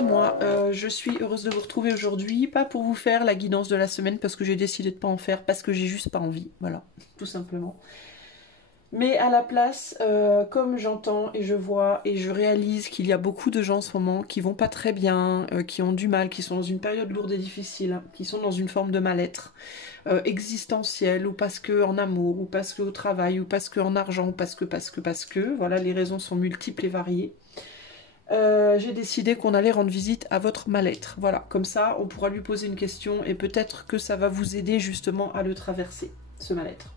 c'est moi. Je suis heureuse de vous retrouver aujourd'hui, pas pour vous faire la guidance de la semaine parce que j'ai décidé de pas en faire, parce que j'ai juste pas envie, voilà, tout simplement. Mais à la place, comme j'entends et je vois et je réalise qu'il y a beaucoup de gens en ce moment qui vont pas très bien, qui ont du mal, qui sont dans une période lourde et difficile, qui sont dans une forme de mal-être existentiel, ou parce que en amour, ou parce que au travail, ou parce que en argent, ou parce que, voilà, les raisons sont multiples et variées. J'ai décidé qu'on allait rendre visite à votre mal-être. Voilà, comme ça, on pourra lui poser une question et peut-être que ça va vous aider justement à le traverser, ce mal-être.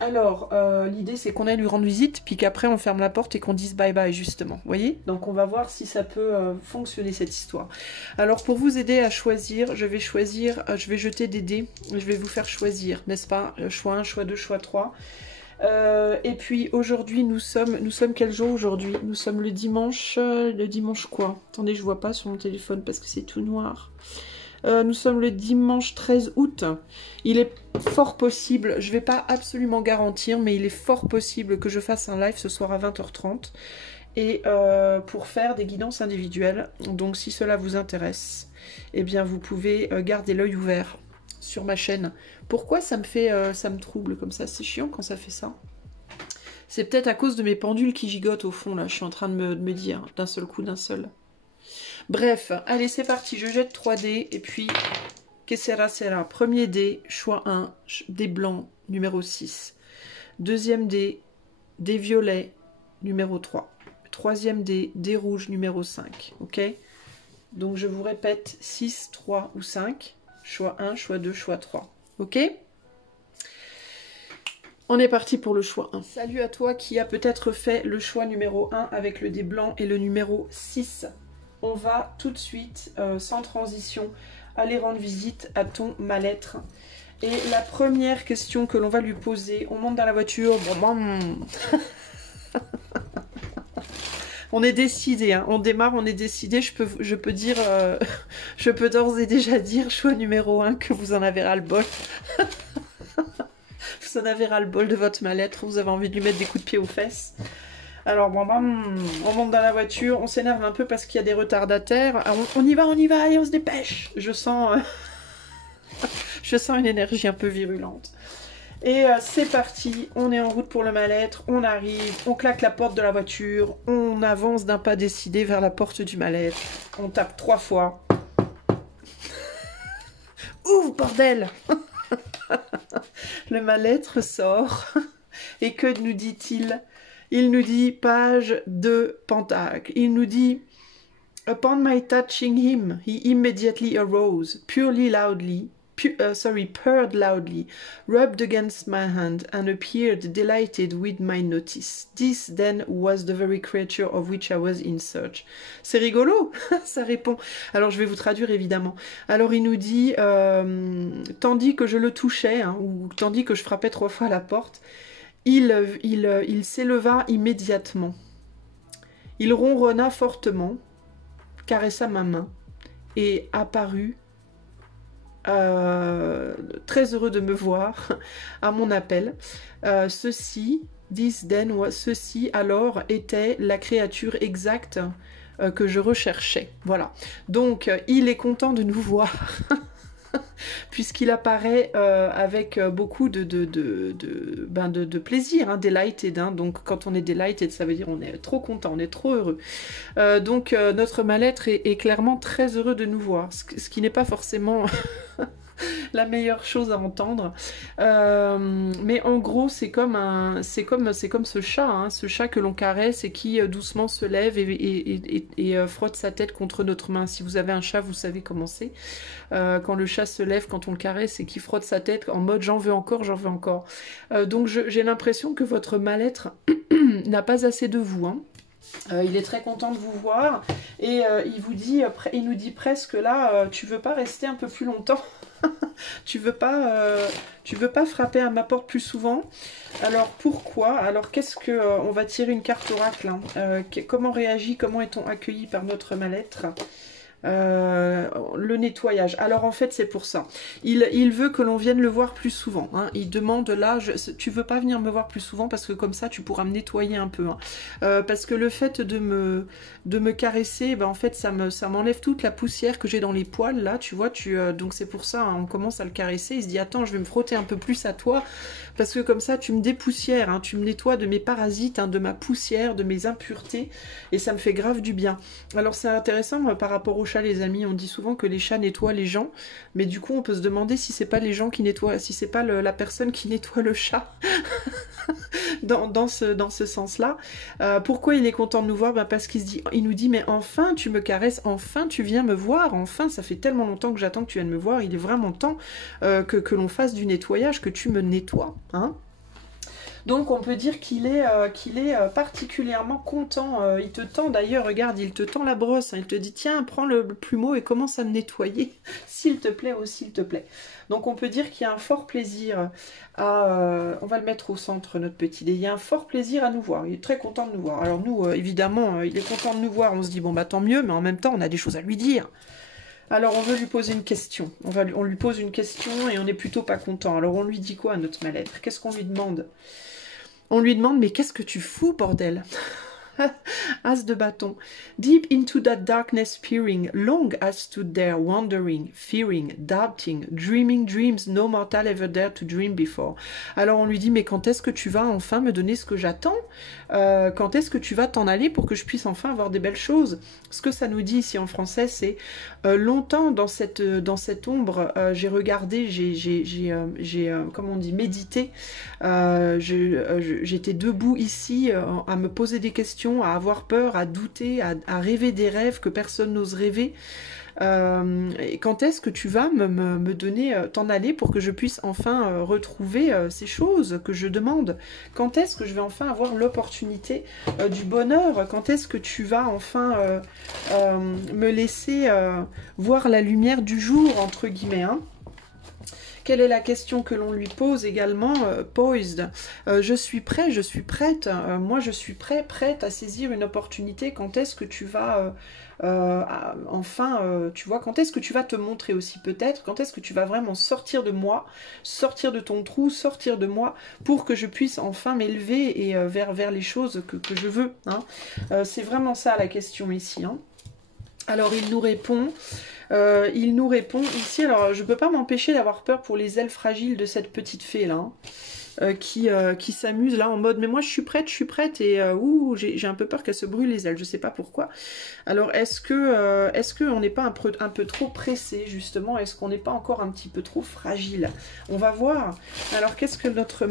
Alors, l'idée c'est qu'on aille lui rendre visite, puis qu'après on ferme la porte et qu'on dise bye bye justement. Vous voyez? Donc on va voir si ça peut fonctionner cette histoire. Alors pour vous aider à choisir, je vais jeter des dés, je vais vous faire choisir, n'est-ce pas? Choix 1, choix 2, choix 3. Et puis aujourd'hui nous sommes quel jour aujourd'hui? Nous sommes le dimanche quoi? Attendez, je vois pas sur mon téléphone parce que c'est tout noir. Nous sommes le dimanche 13 août. Il est fort possible, je vais pas absolument garantir, mais il est fort possible que je fasse un live ce soir à 20h30 et pour faire des guidances individuelles. Donc si cela vous intéresse, eh bien vous pouvez garder l'œil ouvert sur ma chaîne. Pourquoi ça me trouble comme ça? C'est chiant quand ça fait ça. C'est peut-être à cause de mes pendules qui gigotent au fond là, je suis en train de me dire d'un seul coup, d'un seul. Bref, allez c'est parti, je jette 3 dés et puis que sera. Premier dé, choix 1, dé blanc, numéro 6. Deuxième dé, dé violet, numéro 3. Troisième dé, dé rouge, numéro 5. Ok? Donc je vous répète 6, 3 ou 5. Choix 1, choix 2, choix 3. Ok? On est parti pour le choix 1. Salut à toi qui a peut-être fait le choix numéro 1 avec le dé blanc et le numéro 6. On va tout de suite, sans transition, aller rendre visite à ton mal-être. Et la première question que l'on va lui poser, on monte dans la voiture, on est décidé, hein. On démarre, on est décidé, je peux dire, je peux d'ores et déjà dire, choix numéro 1, que vous en avez ras-le-bol. Vous en avez ras-le-bol de votre mal-être, vous avez envie de lui mettre des coups de pied aux fesses. Alors bon, on monte dans la voiture, on s'énerve un peu parce qu'il y a des retardataires. Alors, on y va, allez, on se dépêche. Je sens une énergie un peu virulente. Et c'est parti, on est en route pour le mal-être, on arrive, on claque la porte de la voiture, on avance d'un pas décidé vers la porte du mal-être, on tape 3 fois. Ouvre, bordel! Le mal-être sort, et que nous dit-il? Il nous dit, page de Pentacle, il nous dit « Upon my touching him, he immediately arose, purred loudly, rubbed against my hand, and appeared delighted with my notice. This then was the very creature of which I was in search. » C'est rigolo, ça répond. Alors je vais vous traduire évidemment. Alors il nous dit, tandis que je le touchais, hein, ou tandis que je frappais 3 fois à la porte, il s'éleva immédiatement. Il ronronna fortement, caressa ma main et apparut très heureux de me voir à mon appel. Ceci alors était la créature exacte que je recherchais. Voilà. Donc il est content de nous voir. Puisqu'il apparaît avec beaucoup de plaisir, hein, delighted, hein. Donc quand on est delighted, ça veut dire on est trop content, on est trop heureux. Donc notre mal-être est clairement très heureux de nous voir, ce qui n'est pas forcément la meilleure chose à entendre. Mais en gros, c'est comme ce chat, hein, ce chat que l'on caresse et qui doucement se lève et frotte sa tête contre notre main. Si vous avez un chat, vous savez comment c'est. Quand le chat se lève, quand on le caresse et qu'il frotte sa tête en mode j'en veux encore, j'en veux encore. Donc j'ai l'impression que votre mal-être n'a pas assez de vous, hein. Il est très content de vous voir et il nous dit presque là, tu veux pas rester un peu plus longtemps? Tu veux pas frapper à ma porte plus souvent? Alors pourquoi? Alors qu'est-ce que on va tirer une carte oracle, hein. Comment est-on accueilli par notre mal-être? le nettoyage. Alors en fait c'est pour ça. Il veut que l'on vienne le voir plus souvent. Hein. Il demande là, tu veux pas venir me voir plus souvent parce que comme ça tu pourras me nettoyer un peu. Hein. Parce que le fait de me caresser, ben, en fait ça m'enlève toute la poussière que j'ai dans les poils là. Tu vois, donc c'est pour ça, hein, on commence à le caresser. Il se dit attends, je vais me frotter un peu plus à toi parce que comme ça tu me dépoussières, hein, tu me nettoies de mes parasites, hein, de ma poussière, de mes impuretés et ça me fait grave du bien. Alors c'est intéressant par rapport aux chats les amis, on dit souvent que les chats nettoient les gens, mais du coup on peut se demander si c'est pas les gens qui nettoient, si c'est pas la personne qui nettoie le chat dans ce sens-là. Pourquoi il est content de nous voir? Ben parce il nous dit mais enfin tu me caresses, enfin tu viens me voir, enfin ça fait tellement longtemps que j'attends que tu viennes me voir, il est vraiment temps que l'on fasse du nettoyage, que tu me nettoies. Hein. Donc on peut dire qu'il est, particulièrement content. Il te tend d'ailleurs, regarde, il te tend la brosse. Hein, il te dit tiens, prends le plumeau et commence à me nettoyer, s'il te plaît ou s'il te plaît. Donc on peut dire qu'il y a un fort plaisir on va le mettre au centre, notre petit dé. Il y a un fort plaisir à nous voir. Il est très content de nous voir. Alors nous, évidemment, il est content de nous voir. On se dit bon bah tant mieux, mais en même temps on a des choses à lui dire. Alors on veut lui poser une question. On lui pose une question et on n'est plutôt pas content. Alors on lui dit quoi à notre mal-être? Qu'est-ce qu'on lui demande? On lui demande, mais qu'est-ce que tu fous, bordel? As de bâton. Deep into that darkness peering, long I stood there wondering, fearing, doubting, dreaming dreams no mortal ever dared to dream before. Alors on lui dit, mais quand est-ce que tu vas enfin me donner ce que j'attends? Quand est-ce que tu vas t'en aller pour que je puisse enfin avoir des belles choses? Ce que ça nous dit ici en français, c'est longtemps dans cette ombre, j'ai regardé, comment on dit, médité. J'étais debout ici à me poser des questions, à avoir peur, à douter, à rêver des rêves que personne n'ose rêver. Et quand est-ce que tu vas me donner, t'en aller pour que je puisse enfin retrouver ces choses que je demande? Quand est-ce que je vais enfin avoir l'opportunité du bonheur? Quand est-ce que tu vas enfin me laisser voir la lumière du jour, entre guillemets, hein? Quelle est la question que l'on lui pose également? Poised. Je suis prêt, je suis prête. Moi, je suis prête à saisir une opportunité. Quand est-ce que tu vas tu vois, quand est-ce que tu vas te montrer aussi peut-être? Quand est-ce que tu vas vraiment sortir de moi, sortir de ton trou, sortir de moi pour que je puisse enfin m'élever et vers les choses que je veux, hein. C'est vraiment ça la question ici, hein. Alors il nous répond ici, alors je peux pas m'empêcher d'avoir peur pour les ailes fragiles de cette petite fée là, hein, qui s'amuse là en mode mais moi je suis prête et j'ai un peu peur qu'elle se brûle les ailes, je sais pas pourquoi. Alors est-ce que on n'est pas un peu trop pressé justement? Est-ce qu'on n'est pas encore un petit peu trop fragile? On va voir. Alors qu'est-ce que notre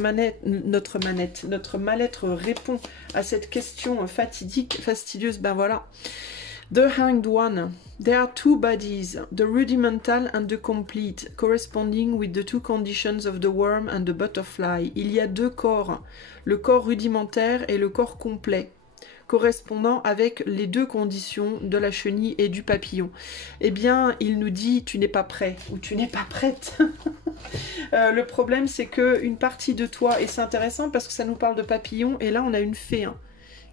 mal-être répond à cette question fastidieuse? Ben voilà. The Hanged One. There are two bodies, the rudimental and the complete, corresponding with the two conditions of the worm and the butterfly. Il y a deux corps, le corps rudimentaire et le corps complet, correspondant avec les deux conditions de la chenille et du papillon. Eh bien, il nous dit, tu n'es pas prêt, ou tu n'es pas prête. Le problème, c'est que une partie de toi, et c'est intéressant parce que ça nous parle de papillon, et là, on a une fée, hein,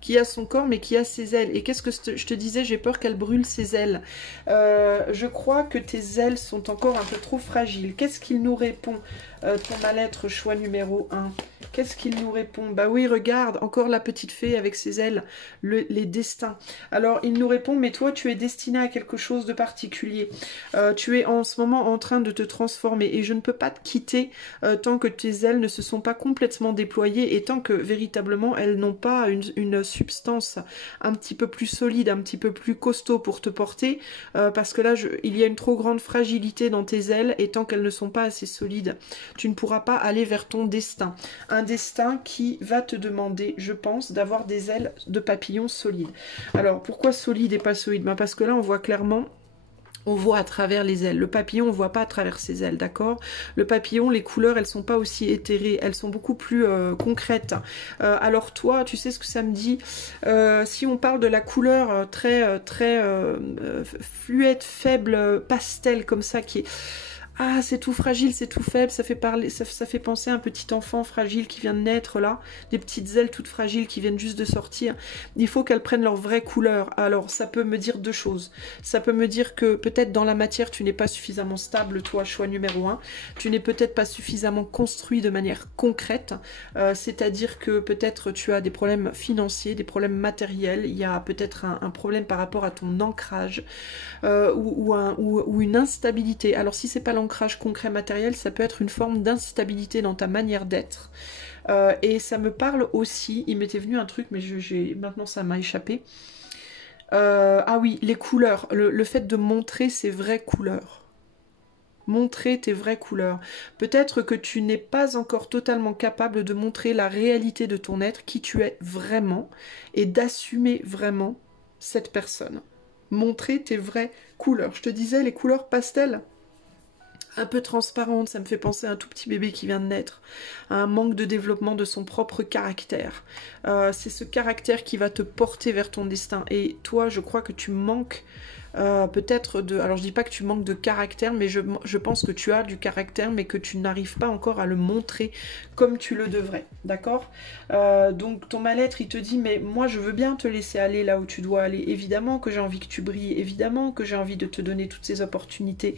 qui a son corps mais qui a ses ailes. Et qu'est-ce que je te disais? J'ai peur qu'elle brûle ses ailes. Je crois que tes ailes sont encore un peu trop fragiles. Qu'est-ce qu'il nous répond? Ton mal-être, choix numéro 1. Qu'est-ce qu'il nous répond? Bah oui, regarde, encore la petite fée avec ses ailes, les destins. Alors, il nous répond, mais toi, tu es destiné à quelque chose de particulier. Tu es en ce moment en train de te transformer et je ne peux pas te quitter tant que tes ailes ne se sont pas complètement déployées et tant que, véritablement, elles n'ont pas une substance un petit peu plus solide, un petit peu plus costaud pour te porter, parce que là, il y a une trop grande fragilité dans tes ailes et tant qu'elles ne sont pas assez solides, tu ne pourras pas aller vers ton destin. Un destin qui va te demander, je pense, d'avoir des ailes de papillon solides. Alors, pourquoi solide et pas solide? Ben parce que là, on voit clairement... On voit à travers les ailes. Le papillon, on ne voit pas à travers ses ailes, d'accord? Le papillon, les couleurs, elles sont pas aussi éthérées. Elles sont beaucoup plus concrètes. Alors toi, tu sais ce que ça me dit? Si on parle de la couleur très fluette, faible, pastel, comme ça, qui est Ah, c'est tout fragile, c'est tout faible, ça fait parler, ça fait penser à un petit enfant fragile qui vient de naître là, des petites ailes toutes fragiles qui viennent juste de sortir. Il faut qu'elles prennent leur vraie couleur. Alors, ça peut me dire deux choses. Ça peut me dire que peut-être dans la matière, tu n'es pas suffisamment stable, toi, choix numéro un. Tu n'es peut-être pas suffisamment construit de manière concrète, c'est-à-dire que peut-être tu as des problèmes financiers, des problèmes matériels, il y a peut-être un problème par rapport à ton ancrage, ou une instabilité. Alors si c'est pas l'ancrage concret matériel, ça peut être une forme d'instabilité dans ta manière d'être. Et ça me parle aussi, il m'était venu un truc, mais maintenant ça m'a échappé. Ah oui, les couleurs, le fait de montrer ses vraies couleurs. Montrer tes vraies couleurs. Peut-être que tu n'es pas encore totalement capable de montrer la réalité de ton être, qui tu es vraiment, et d'assumer vraiment cette personne. Montrer tes vraies couleurs. Je te disais, les couleurs pastel, un peu transparentes, ça me fait penser à un tout petit bébé qui vient de naître, à un manque de développement de son propre caractère. C'est ce caractère qui va te porter vers ton destin. Et toi, je crois que tu manques peut-être de... Alors je dis pas que tu manques de caractère, mais je pense que tu as du caractère, mais que tu n'arrives pas encore à le montrer comme tu le devrais, d'accord? Donc ton mal-être, il te dit, mais moi je veux bien te laisser aller là où tu dois aller. Évidemment que j'ai envie que tu brilles, évidemment que j'ai envie de te donner toutes ces opportunités.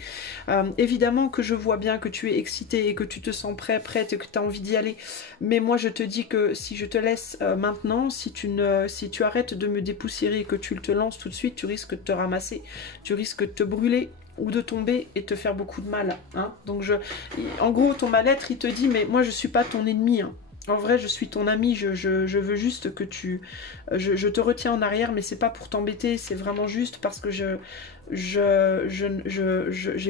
Évidemment que je vois bien que tu es excité et que tu te sens prête et que tu as envie d'y aller. Mais moi je te dis que si je te laisse maintenant, si tu arrêtes de me dépoussiérer et que tu te lances tout de suite, tu risques de te ramasser. Tu risques de te brûler ou de tomber et te faire beaucoup de mal. Hein. Donc en gros, ton mal-être, il te dit, mais moi, je suis pas ton ennemi. Hein. En vrai, je suis ton ami. Je veux juste que tu... Je te retiens en arrière, mais c'est pas pour t'embêter. C'est vraiment juste parce que j'ai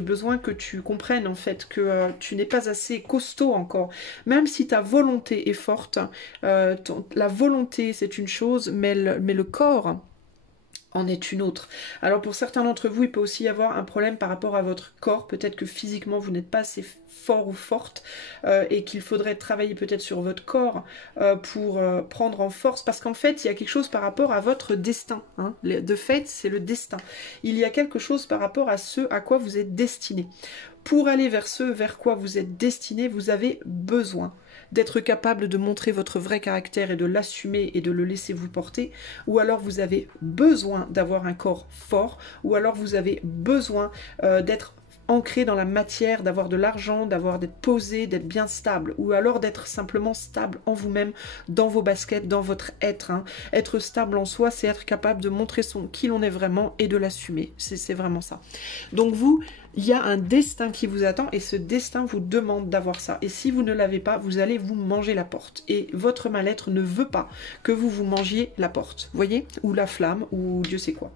besoin que tu comprennes, en fait, que tu n'es pas assez costaud encore. Même si ta volonté est forte, la volonté, c'est une chose, mais le corps en est une autre. Alors pour certains d'entre vous, il peut aussi y avoir un problème par rapport à votre corps. Peut-être que physiquement, vous n'êtes pas assez fort ou forte et qu'il faudrait travailler peut-être sur votre corps pour prendre en force. Parce qu'en fait, il y a quelque chose par rapport à votre destin. Hein. De fait, c'est le destin. Il y a quelque chose par rapport à ce à quoi vous êtes destiné. Pour aller vers ce vers quoi vous êtes destiné, vous avez besoin d'être capable de montrer votre vrai caractère et de l'assumer et de le laisser vous porter, ou alors vous avez besoin d'avoir un corps fort, ou alors vous avez besoin d'être ancré dans la matière, d'avoir de l'argent, d'être posé, d'être bien stable, ou alors d'être simplement stable en vous-même, dans vos baskets, dans votre être. Hein. Être stable en soi, c'est être capable de montrer qui l'on est vraiment et de l'assumer. C'est vraiment ça. Donc vous, il y a un destin qui vous attend et ce destin vous demande d'avoir ça. Et si vous ne l'avez pas, vous allez vous manger la porte. Et votre mal-être ne veut pas que vous vous mangiez la porte. Vous voyez? Ou la flamme, ou Dieu sait quoi.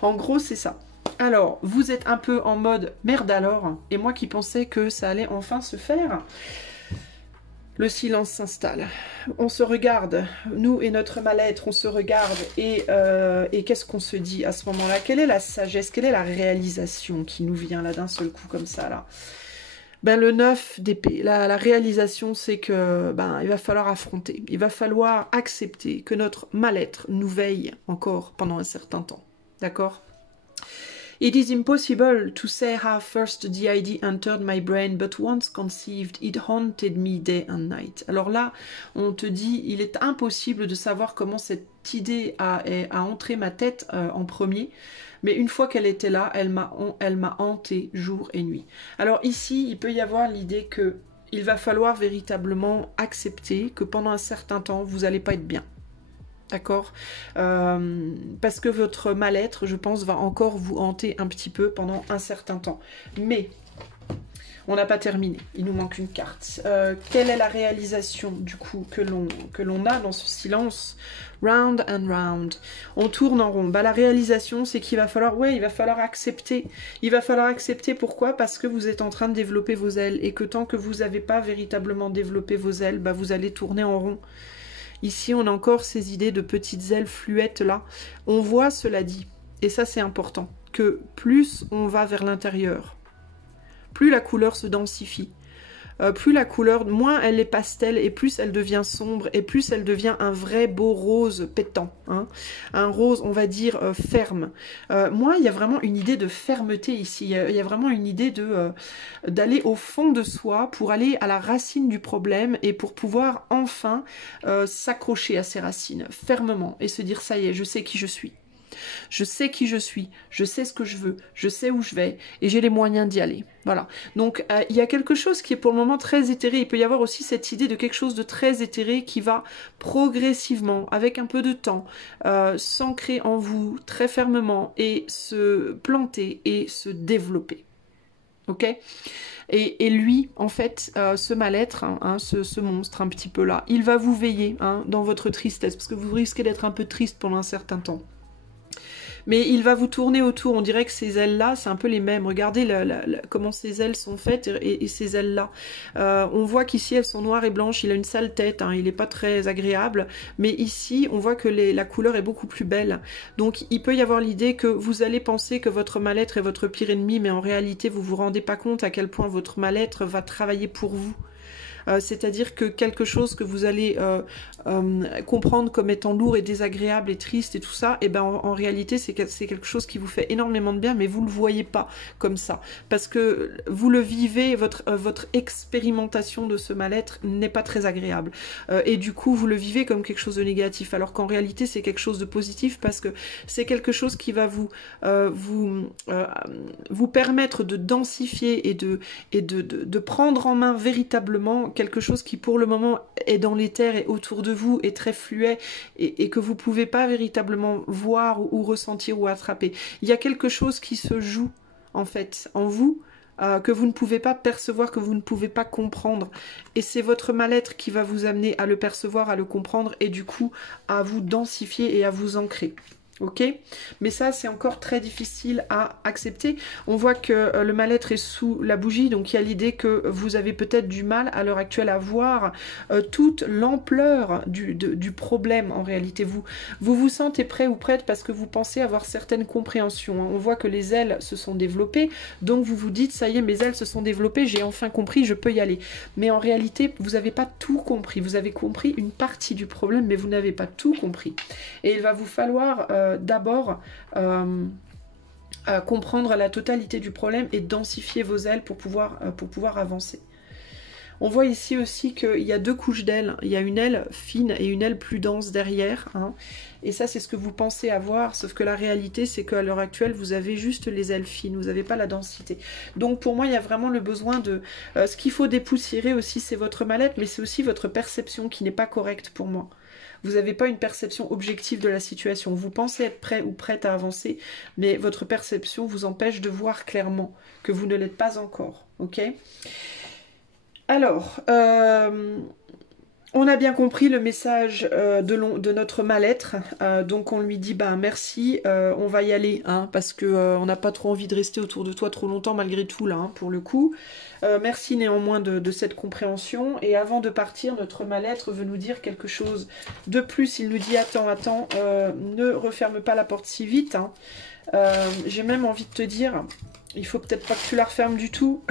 En gros, c'est ça. Alors, vous êtes un peu en mode merde alors, et moi qui pensais que ça allait enfin se faire. Le silence s'installe. On se regarde, nous et notre mal-être, on se regarde et qu'est-ce qu'on se dit à ce moment-là? Quelle est la sagesse? Quelle est la réalisation qui nous vient là d'un seul coup comme ça là? Ben, le 9 d'épée, la réalisation, c'est que il va falloir affronter, il va falloir accepter que notre mal-être nous veille encore pendant un certain temps. D'accord? It is impossible to say how first the idea entered my brain, but once conceived, it haunted me day and night. Alors là, on te dit, il est impossible de savoir comment cette idée a entré ma tête en premier, mais une fois qu'elle était là, elle m'a hanté jour et nuit. Alors ici, il peut y avoir l'idée que il va falloir véritablement accepter que pendant un certain temps, vous n'allez pas être bien. D'accord, parce que votre mal-être, je pense, va encore vous hanter un petit peu pendant un certain temps. Mais on n'a pas terminé, il nous manque une carte. Quelle est la réalisation, du coup, que l'on a dans ce silence? Round and round. On tourne en rond. La réalisation, c'est qu'il va falloir, il va falloir accepter. Il va falloir accepter, pourquoi? Parce que vous êtes en train de développer vos ailes, et que tant que vous n'avez pas véritablement développé vos ailes, vous allez tourner en rond. Ici, on a encore ces idées de petites ailes fluettes là. On voit, cela dit, et ça c'est important, que plus on va vers l'intérieur, plus la couleur se densifie, plus la couleur, moins elle est pastel et plus elle devient sombre et plus elle devient un vrai beau rose pétant, hein. Un rose, on va dire, ferme. Moi, il y a vraiment une idée de fermeté ici. Il y a vraiment une idée de d'aller au fond de soi pour aller à la racine du problème et pour pouvoir enfin s'accrocher à ses racines fermement et se dire ça y est, je sais qui je suis. Je sais qui je suis, je sais ce que je veux, je sais où je vais et j'ai les moyens d'y aller. Voilà. Donc il y a quelque chose qui est pour le moment très éthéré. Il peut y avoir aussi cette idée de quelque chose de très éthéré qui va progressivement, avec un peu de temps, s'ancrer en vous très fermement et se planter et se développer. Ok ? Et lui, en fait, ce mal-être, hein, ce monstre un petit peu là, il va vous veiller hein, dans votre tristesse, parce que vous risquez d'être un peu triste pendant un certain temps. Mais il va vous tourner autour, on dirait que ces ailes-là, c'est un peu les mêmes. Regardez comment ces ailes sont faites et ces ailes-là. On voit qu'ici, elles sont noires et blanches, il a une sale tête, hein, il n'est pas très agréable. Mais ici, on voit que la couleur est beaucoup plus belle. Donc, il peut y avoir l'idée que vous allez penser que votre mal-être est votre pire ennemi, mais en réalité, vous vous rendez pas compte à quel point votre mal-être va travailler pour vous. C'est-à-dire que quelque chose que vous allez comprendre comme étant lourd et désagréable et triste et tout ça, et ben en réalité c'est quelque chose qui vous fait énormément de bien, mais vous le voyez pas comme ça, parce que vous le vivez, votre expérimentation de ce mal-être n'est pas très agréable, et du coup vous le vivez comme quelque chose de négatif, alors qu'en réalité c'est quelque chose de positif, parce que c'est quelque chose qui va vous permettre de densifier et de prendre en main véritablement quelque chose qui pour le moment est dans l'éther et autour de vous, est très fluet et que vous pouvez pas véritablement voir ou ressentir ou attraper. Il y a quelque chose qui se joue en fait en vous, que vous ne pouvez pas percevoir, que vous ne pouvez pas comprendre. Et c'est votre mal-être qui va vous amener à le percevoir, à le comprendre et du coup à vous densifier et à vous ancrer. Ok, mais ça c'est encore très difficile à accepter. On voit que le mal-être est sous la bougie, donc il y a l'idée que vous avez peut-être du mal à l'heure actuelle à voir toute l'ampleur du problème en réalité. Vous sentez prêt ou prête parce que vous pensez avoir certaines compréhensions, hein. On voit que les ailes se sont développées, donc vous vous dites ça y est, mes ailes se sont développées, j'ai enfin compris, je peux y aller. Mais en réalité, vous n'avez pas tout compris, vous avez compris une partie du problème, mais vous n'avez pas tout compris. Et il va vous falloir d'abord comprendre la totalité du problème et densifier vos ailes pour pouvoir avancer. On voit ici aussi qu'il y a deux couches d'ailes. Il y a une aile fine et une aile plus dense derrière, hein. Et ça, c'est ce que vous pensez avoir, sauf que la réalité, c'est qu'à l'heure actuelle, vous avez juste les ailes fines, vous n'avez pas la densité. Donc pour moi, il y a vraiment le besoin de... ce qu'il faut dépoussiérer aussi, c'est votre mal-être, mais c'est aussi votre perception qui n'est pas correcte pour moi. Vous n'avez pas une perception objective de la situation. Vous pensez être prêt ou prête à avancer, mais votre perception vous empêche de voir clairement que vous ne l'êtes pas encore. Ok ? Alors, on a bien compris le message de notre mal-être. Donc on lui dit bah merci, on va y aller, hein, parce que on n'a pas trop envie de rester autour de toi trop longtemps malgré tout là, hein, pour le coup. Merci néanmoins de cette compréhension. Et avant de partir, notre mal-être veut nous dire quelque chose de plus. Il nous dit attends, ne referme pas la porte si vite, hein. J'ai même envie de te dire, il faut peut-être pas que tu la refermes du tout,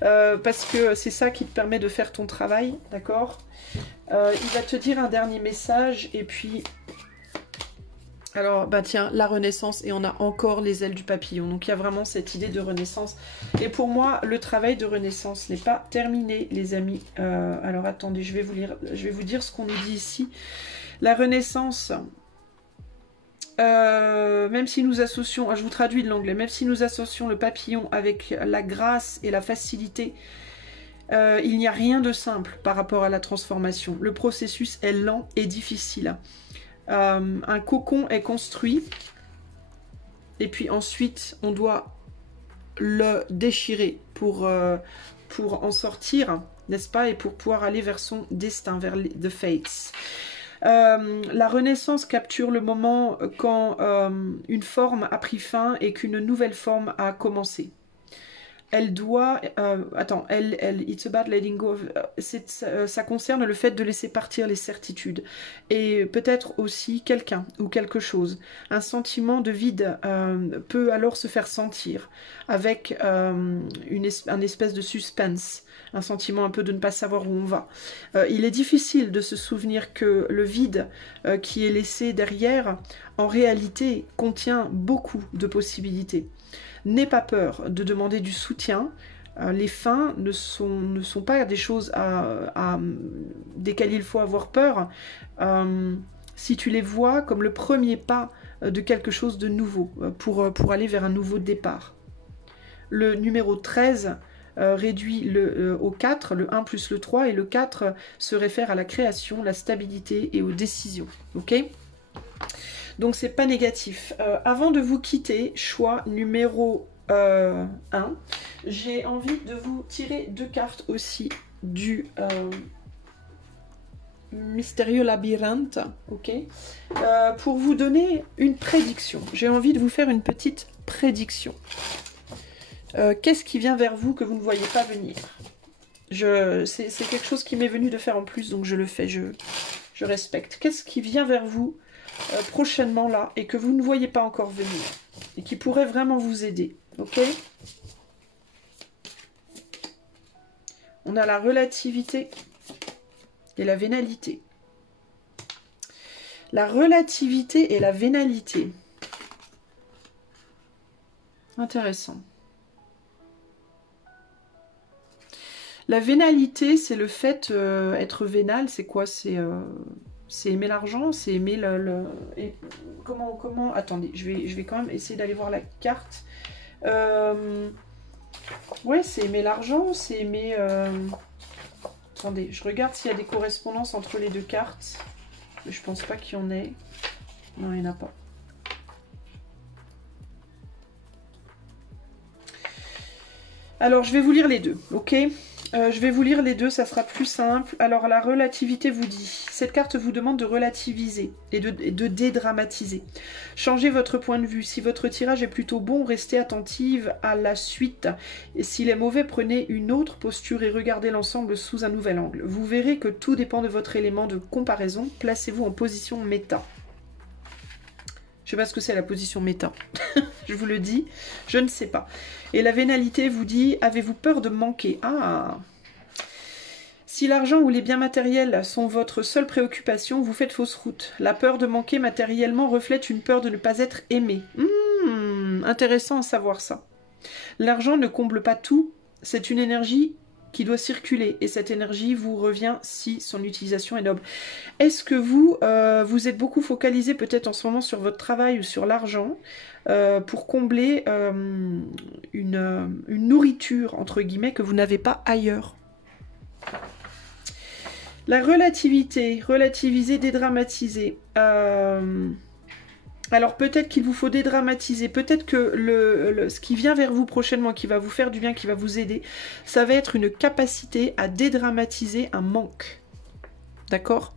parce que c'est ça qui te permet de faire ton travail, d'accord ? Il va te dire un dernier message, et puis... Alors, bah tiens, la renaissance, et on a encore les ailes du papillon. Donc il y a vraiment cette idée de renaissance. Et pour moi, le travail de renaissance n'est pas terminé, les amis. Alors attendez, je vais vous dire ce qu'on nous dit ici. La renaissance... même si nous associons, je vous traduis de l'anglais, même si nous associons le papillon avec la grâce et la facilité, il n'y a rien de simple par rapport à la transformation. Le processus est lent et difficile. Un cocon est construit et puis ensuite on doit le déchirer pour en sortir, n'est-ce pas, et pour pouvoir aller vers son destin, vers the fates. La renaissance capture le moment quand une forme a pris fin et qu'une nouvelle forme a commencé. elle doit... attends, it's about letting go of... ça concerne le fait de laisser partir les certitudes. Et peut-être aussi quelqu'un ou quelque chose. Un sentiment de vide peut alors se faire sentir avec un espèce de suspense. Un sentiment un peu de ne pas savoir où on va. Il est difficile de se souvenir que le vide qui est laissé derrière, en réalité, contient beaucoup de possibilités. N'aie pas peur de demander du soutien. Les fins ne sont pas des choses desquelles il faut avoir peur. Si tu les vois comme le premier pas de quelque chose de nouveau, pour aller vers un nouveau départ. Le numéro 13 réduit au 4, le 1 plus le 3, et le 4 se réfère à la création, la stabilité et aux décisions. Ok ? Donc c'est pas négatif. Avant de vous quitter, choix numéro 1, j'ai envie de vous tirer 2 cartes aussi du mystérieux labyrinthe, ok, pour vous donner une prédiction. J'ai envie de vous faire une petite prédiction. Qu'est-ce qui vient vers vous que vous ne voyez pas venir? C'est quelque chose qui m'est venu de faire en plus, donc je le fais, je respecte. Qu'est-ce qui vient vers vous prochainement là, et que vous ne voyez pas encore venir, et qui pourrait vraiment vous aider, ok? On a la relativité et la vénalité. La relativité et la vénalité. Intéressant. La vénalité, c'est le fait, être vénal, c'est quoi? C'est aimer l'argent, c'est aimer comment... Attendez, je vais quand même essayer d'aller voir la carte. Ouais, c'est aimer l'argent, c'est aimer... Attendez, je regarde s'il y a des correspondances entre les deux cartes. Je pense pas qu'il y en ait. Non, il n'y en a pas. Alors, je vais vous lire les deux, ok? Je vais vous lire les deux, ça sera plus simple. Alors, la relativité vous dit... Cette carte vous demande de relativiser et de dédramatiser. Changez votre point de vue. Si votre tirage est plutôt bon, restez attentive à la suite. Et s'il est mauvais, prenez une autre posture et regardez l'ensemble sous un nouvel angle. Vous verrez que tout dépend de votre élément de comparaison. Placez-vous en position méta. Je ne sais pas ce que c'est la position méta. Je vous le dis, je ne sais pas. Et la vénalité vous dit, avez-vous peur de manquer? Ah! Si l'argent ou les biens matériels sont votre seule préoccupation, vous faites fausse route. La peur de manquer matériellement reflète une peur de ne pas être aimé. Intéressant à savoir ça. L'argent ne comble pas tout, c'est une énergie qui doit circuler, et cette énergie vous revient si son utilisation est noble. Est-ce que vous êtes beaucoup focalisé peut-être en ce moment sur votre travail ou sur l'argent pour combler une nourriture, entre guillemets, que vous n'avez pas ailleurs? La relativité, relativiser, dédramatiser. Alors peut-être qu'il vous faut dédramatiser, peut-être que ce qui vient vers vous prochainement, qui va vous faire du bien, qui va vous aider, ça va être une capacité à dédramatiser un manque. D'accord?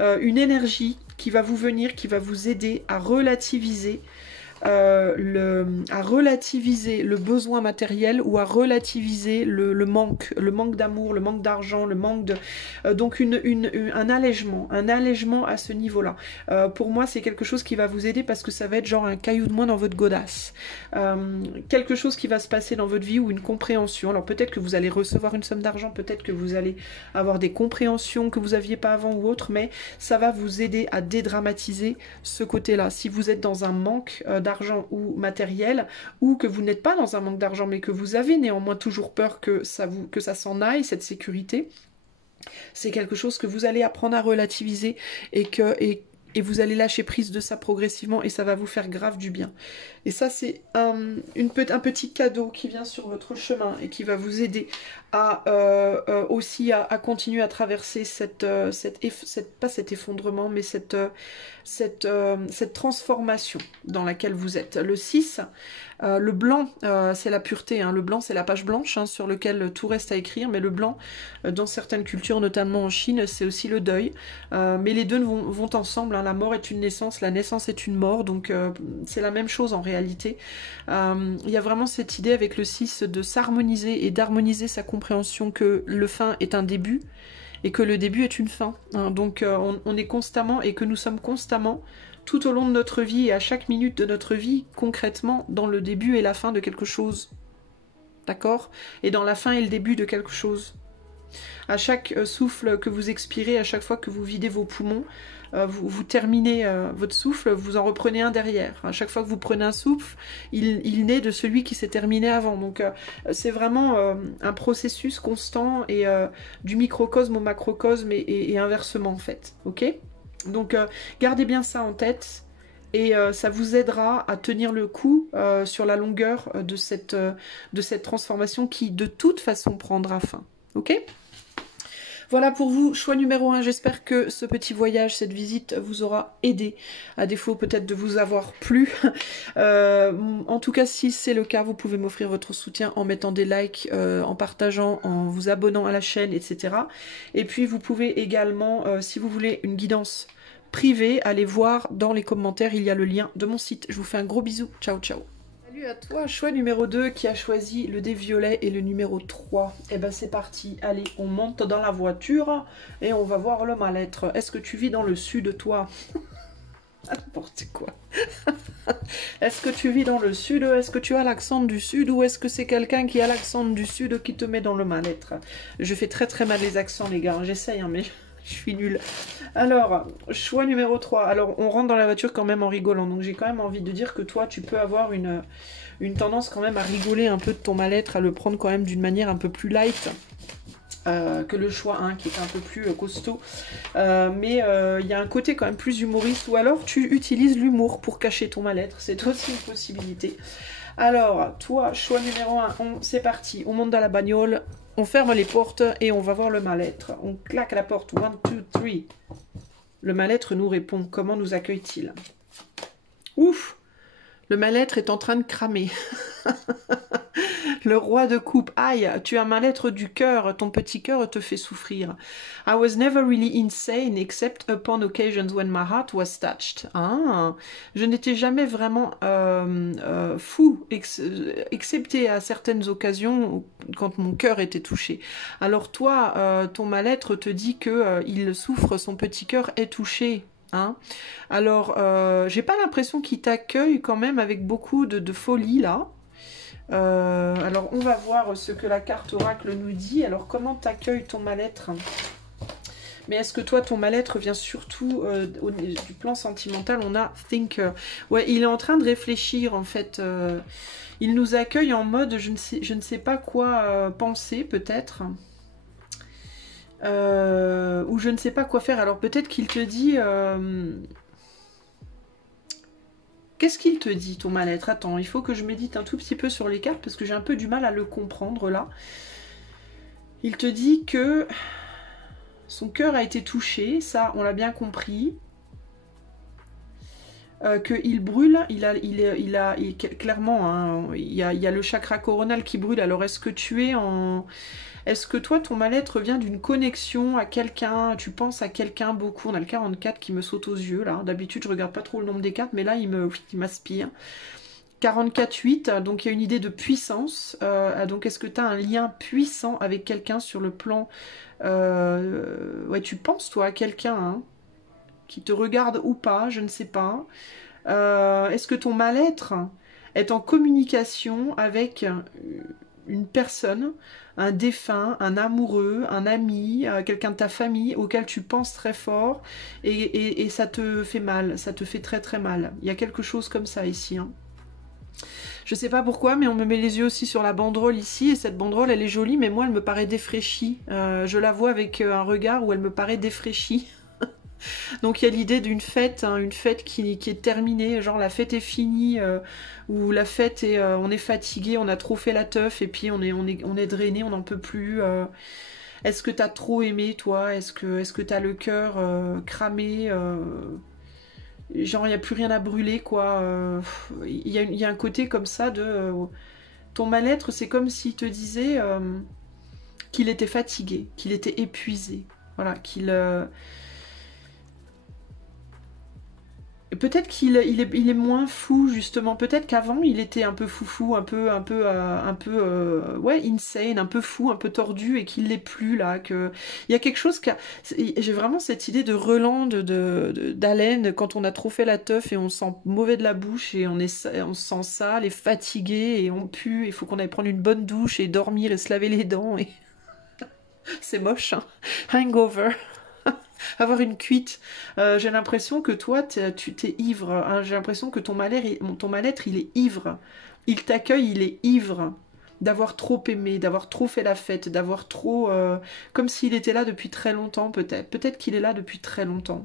Une énergie qui va vous venir, qui va vous aider à relativiser le besoin matériel, ou à relativiser le manque d'amour, le manque d'argent, le manque de... donc un allègement à ce niveau-là. Pour moi, c'est quelque chose qui va vous aider, parce que ça va être genre un caillou de moins dans votre godasse. Quelque chose qui va se passer dans votre vie, ou une compréhension. Alors peut-être que vous allez recevoir une somme d'argent, peut-être que vous allez avoir des compréhensions que vous n'aviez pas avant ou autre, mais ça va vous aider à dédramatiser ce côté-là. Si vous êtes dans un manque d'argent ou matériel, ou que vous n'êtes pas dans un manque d'argent, mais que vous avez néanmoins toujours peur que ça s'en aille, cette sécurité, c'est quelque chose que vous allez apprendre à relativiser, et vous allez lâcher prise de ça progressivement, et ça va vous faire grave du bien. Et ça, c'est un petit cadeau qui vient sur votre chemin, et qui va vous aider aussi à continuer à traverser pas cet effondrement, mais cette transformation dans laquelle vous êtes. Le 6, le blanc, c'est la pureté, hein. Le blanc, c'est la page blanche, hein, sur lequel tout reste à écrire, mais le blanc, dans certaines cultures, notamment en Chine, c'est aussi le deuil. Mais les deux vont ensemble, hein. La mort est une naissance, la naissance est une mort, donc c'est la même chose en réalité. Il y a vraiment cette idée avec le 6 de s'harmoniser et d'harmoniser sa compréhension que le fin est un début, et que le début est une fin, hein. Donc on est constamment, et que nous sommes constamment, tout au long de notre vie et à chaque minute de notre vie, concrètement, dans le début et la fin de quelque chose. D'accord? Et dans la fin et le début de quelque chose. À chaque souffle que vous expirez, à chaque fois que vous videz vos poumons, vous terminez votre souffle, vous en reprenez un derrière. À chaque fois que vous prenez un souffle, il naît de celui qui s'est terminé avant. Donc c'est vraiment un processus constant, et du microcosme au macrocosme, et inversement en fait. Ok? Donc gardez bien ça en tête, et ça vous aidera à tenir le coup sur la longueur de cette transformation qui de toute façon prendra fin. Ok? Voilà pour vous, choix numéro 1. J'espère que ce petit voyage, cette visite vous aura aidé, à défaut peut-être de vous avoir plu. En tout cas, si c'est le cas, vous pouvez m'offrir votre soutien en mettant des likes, en partageant, en vous abonnant à la chaîne, etc. Et puis vous pouvez également, si vous voulez une guidance privée, aller voir dans les commentaires, il y a le lien de mon site. Je vous fais un gros bisou, ciao ciao. Salut à toi, choix numéro 2 qui a choisi le dé violet et le numéro 3. Et ben c'est parti, allez, on monte dans la voiture et on va voir le mal-être. Est-ce que tu vis dans le sud, toi? N'importe quoi. Est-ce que tu vis dans le sud? Est-ce que tu as l'accent du sud? Ou est-ce que c'est quelqu'un qui a l'accent du sud qui te met dans le mal-être? Je fais très très mal les accents, les gars, j'essaye, hein, mais... je suis nulle. Alors, choix numéro 3. Alors, on rentre dans la voiture quand même en rigolant. Donc, j'ai quand même envie de dire que toi, tu peux avoir une tendance quand même à rigoler un peu de ton mal-être, à le prendre quand même d'une manière un peu plus light que le choix 1, qui est un peu plus costaud. Mais il y a un côté quand même plus humoriste. Ou alors, tu utilises l'humour pour cacher ton mal-être. C'est aussi une possibilité. Alors, toi, choix numéro 1, c'est parti. On monte dans la bagnole. On ferme les portes et on va voir le mal-être. On claque la porte. 1, 2, 3. Le mal-être nous répond. Comment nous accueille-t-il? Ouf! Le mal-être est en train de cramer. Le roi de coupe. Aïe, tu as un mal-être du cœur. Ton petit cœur te fait souffrir. I was never really insane except upon occasions when my heart was touched. Ah, je n'étais jamais vraiment fou, excepté à certaines occasions quand mon cœur était touché. Alors toi, ton mal-être te dit que il souffre, son petit cœur est touché. Hein. Alors, j'ai pas l'impression qu'il t'accueille quand même avec beaucoup de folie là. Alors, on va voir ce que la carte oracle nous dit. Alors, comment t'accueille ton mal-être? Mais est-ce que toi, ton mal-être vient surtout du plan sentimental? On a thinker. Ouais, il est en train de réfléchir en fait. Il nous accueille en mode je ne sais pas quoi penser peut-être. Ou je ne sais pas quoi faire. Alors peut-être qu'il te dit... Qu'est-ce qu'il te dit, ton mal-être? Attends, il faut que je médite un tout petit peu sur les cartes parce que j'ai un peu du mal à le comprendre là. Il te dit que son cœur a été touché, ça on l'a bien compris. Qu'il brûle, clairement, hein, il y a le chakra coronal qui brûle. Alors est-ce que tu es en... Est-ce que toi, ton mal-être vient d'une connexion à quelqu'un? Tu penses à quelqu'un beaucoup? On a le 44 qui me saute aux yeux, là. D'habitude, je regarde pas trop le nombre des cartes, mais là, il m'aspire. 44-8, donc il y a une idée de puissance. Donc, est-ce que tu as un lien puissant avec quelqu'un sur le plan... Ouais, tu penses, toi, à quelqu'un, hein, qui te regarde ou pas, je ne sais pas. Est-ce que ton mal-être est en communication avec une personne, un défunt, un amoureux, un ami, quelqu'un de ta famille auquel tu penses très fort et ça te fait mal, ça te fait très très mal. Il y a quelque chose comme ça ici. Hein. Je sais pas pourquoi, mais on me met les yeux aussi sur la banderole ici, et cette banderole elle est jolie, mais moi elle me paraît défraîchie. Je la vois avec un regard où elle me paraît défraîchie. Donc il y a l'idée d'une fête, hein, une fête qui est terminée, genre la fête est finie, ou la fête est, on est fatigué, on a trop fait la teuf et puis on est drainé, on n'en peut plus. Est-ce que t'as trop aimé toi? Est-ce que t'as le cœur cramé? Genre il n'y a plus rien à brûler quoi. Il y a un côté comme ça de ton mal-être, c'est comme s'il te disait qu'il était fatigué, qu'il était épuisé, voilà, peut-être qu'il est moins fou justement. Peut-être qu'avant il était un peu foufou, ouais, insane, un peu fou, un peu tordu, et qu'il l'est plus là. Que il y a quelque chose j'ai vraiment cette idée de relent d'haleine quand on a trop fait la teuf et on sent mauvais de la bouche et on se sent sale et fatigué et on pue. Il faut qu'on aille prendre une bonne douche et dormir et se laver les dents et c'est moche, hein. Hangover. Avoir une cuite. J'ai l'impression que toi, tu t'es ivre, hein. J'ai l'impression que ton mal-être, il est ivre. Il t'accueille, il est ivre d'avoir trop aimé, d'avoir trop fait la fête, d'avoir trop... comme s'il était là depuis très longtemps, peut-être. Peut-être qu'il est là depuis très longtemps.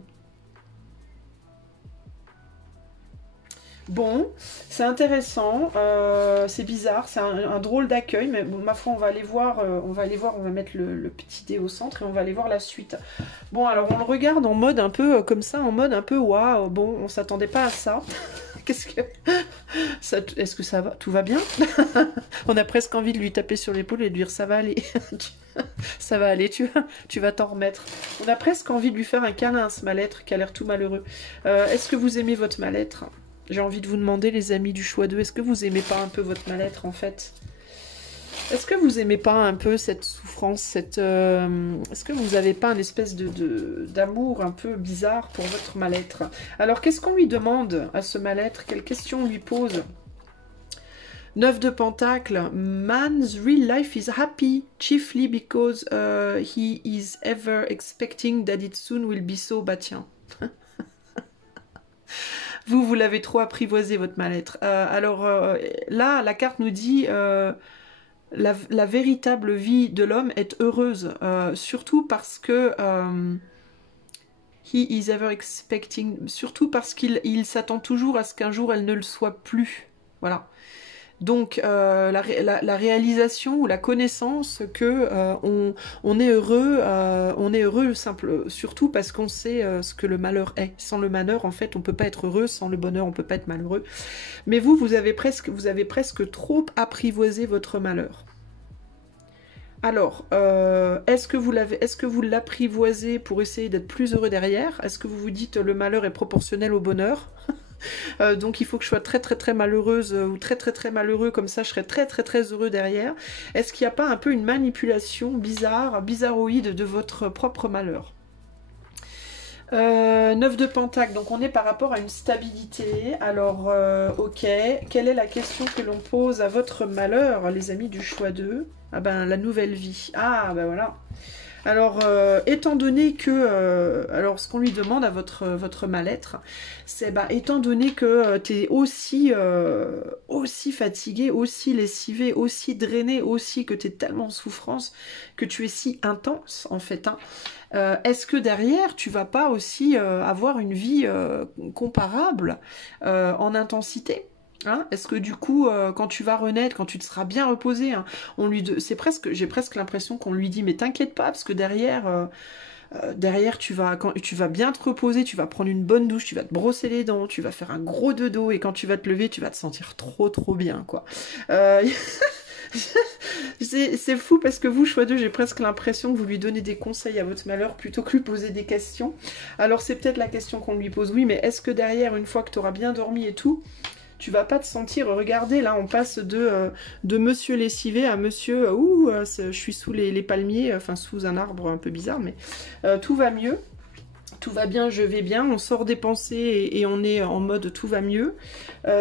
Bon, c'est intéressant, c'est bizarre, c'est un drôle d'accueil, mais bon, ma foi, on va aller voir, on va mettre le petit dé au centre et on va aller voir la suite. Bon, alors on le regarde en mode un peu comme ça, en mode un peu waouh, bon, on s'attendait pas à ça. Qu'est-ce que est-ce que ça va? Tout va bien? On a presque envie de lui taper sur l'épaule et de lui dire ça va aller. Ça va aller, tu vas t'en remettre. On a presque envie de lui faire un câlin à ce mal-être qui a l'air tout malheureux. Est-ce que vous aimez votre mal-être? J'ai envie de vous demander, les amis du choix 2, est-ce que vous aimez pas un peu votre mal-être en fait? Est-ce que vous aimez pas un peu cette souffrance, est-ce que vous avez pas une espèce d'amour un peu bizarre pour votre mal-être? Alors qu'est-ce qu'on lui demande à ce mal-être? Quelle question on lui pose? 9 de Pentacles, man's real life is happy, chiefly because he is ever expecting that it soon will be so. Bah tiens. Vous l'avez trop apprivoisé, votre mal-être. Alors là, la carte nous dit la véritable vie de l'homme est heureuse, surtout parce que he is ever expecting, surtout parce qu'il s'attend toujours à ce qu'un jour elle ne le soit plus. Voilà. Donc la réalisation ou la connaissance que on est heureux surtout parce qu'on sait ce que le malheur est. Sans le malheur, en fait, on peut pas être heureux. Sans le bonheur, on peut pas être malheureux. Mais vous avez presque trop apprivoisé votre malheur. Alors, est-ce que vous l'apprivoisez pour essayer d'être plus heureux derrière? Est-ce que vous vous dites le malheur est proportionnel au bonheur? Donc il faut que je sois très très très malheureuse ou très très très malheureux, comme ça je serai très très très heureux derrière. Est-ce qu'il n'y a pas un peu une manipulation bizarroïde de votre propre malheur? 9 de Pentacle, donc on est par rapport à une stabilité. Alors ok, quelle est la question que l'on pose à votre malheur, les amis du choix 2? Ah ben la nouvelle vie. Ah ben voilà. Alors, étant donné que... alors, ce qu'on lui demande à votre mal-être, c'est, bah, étant donné que tu es aussi fatigué, aussi lessivé, aussi drainé, aussi que tu es tellement en souffrance, que tu es si intense, en fait, hein, est-ce que derrière, tu vas pas aussi avoir une vie comparable en intensité? Hein, est-ce que du coup, quand tu vas renaître, quand tu te seras bien reposé, hein, j'ai presque l'impression qu'on lui dit, mais t'inquiète pas, parce que derrière, quand tu vas bien te reposer, tu vas prendre une bonne douche, tu vas te brosser les dents, tu vas faire un gros dodo, et quand tu vas te lever, tu vas te sentir trop trop bien, quoi. C'est fou parce que vous, choix 2, j'ai presque l'impression que vous lui donnez des conseils à votre malheur plutôt que lui poser des questions. Alors c'est peut-être la question qu'on lui pose, oui, mais est-ce que derrière, une fois que tu auras bien dormi et tout, tu vas pas te sentir... Regardez, là, on passe de monsieur lessivé à monsieur... je suis sous les palmiers, enfin sous un arbre un peu bizarre, mais tout va mieux. Tout va bien, je vais bien, on sort des pensées et on est en mode tout va mieux.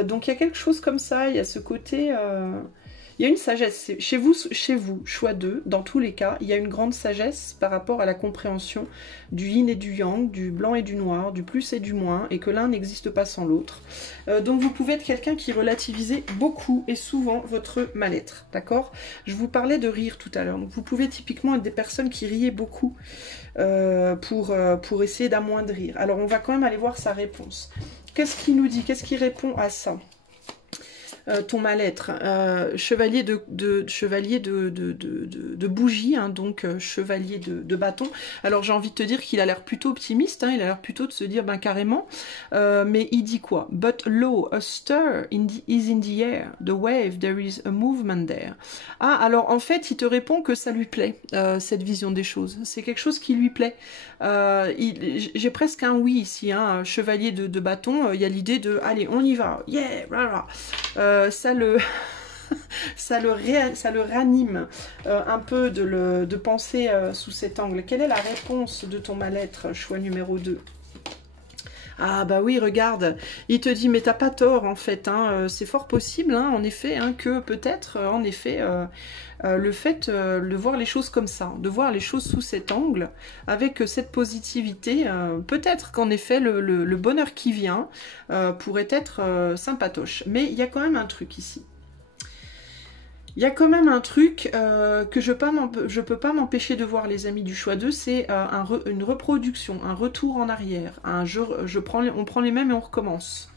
Donc il y a quelque chose comme ça, il y a ce côté... Il y a une sagesse, chez vous, choix 2, dans tous les cas, il y a une grande sagesse par rapport à la compréhension du yin et du yang, du blanc et du noir, du plus et du moins, et que l'un n'existe pas sans l'autre. Donc vous pouvez être quelqu'un qui relativisez beaucoup et souvent votre mal-être, d'accord? Je vous parlais de rire tout à l'heure, donc vous pouvez typiquement être des personnes qui riez beaucoup pour essayer d'amoindrir. Alors on va quand même aller voir sa réponse. Qu'est-ce qu'il nous dit? Qu'est-ce qui répond à ça? Ton mal-être, chevalier de bougie, hein, donc chevalier de bâton. Alors j'ai envie de te dire qu'il a l'air plutôt optimiste, hein, il a l'air plutôt de se dire ben carrément, mais il dit quoi? But lo, a stir is in the air, the wave, there is a movement there. Ah, alors en fait il te répond que ça lui plaît, cette vision des choses, c'est quelque chose qui lui plaît. J'ai presque un oui ici, hein, chevalier de bâton, il y a l'idée de allez on y va, yeah, blah, blah. Ça le ranime un peu de penser sous cet angle. Quelle est la réponse de ton mal-être, choix numéro 2? Ah bah oui, regarde, il te dit mais t'as pas tort en fait, hein, c'est fort possible, hein, en effet, hein, que peut-être, en effet, le fait de voir les choses comme ça, de voir les choses sous cet angle, avec cette positivité, peut-être qu'en effet le bonheur qui vient pourrait être sympatoche. Mais il y a quand même un truc ici. Il y a quand même un truc que je peux pas m'empêcher de voir, les amis du choix 2, c'est une reproduction, un retour en arrière. On prend les mêmes et on recommence.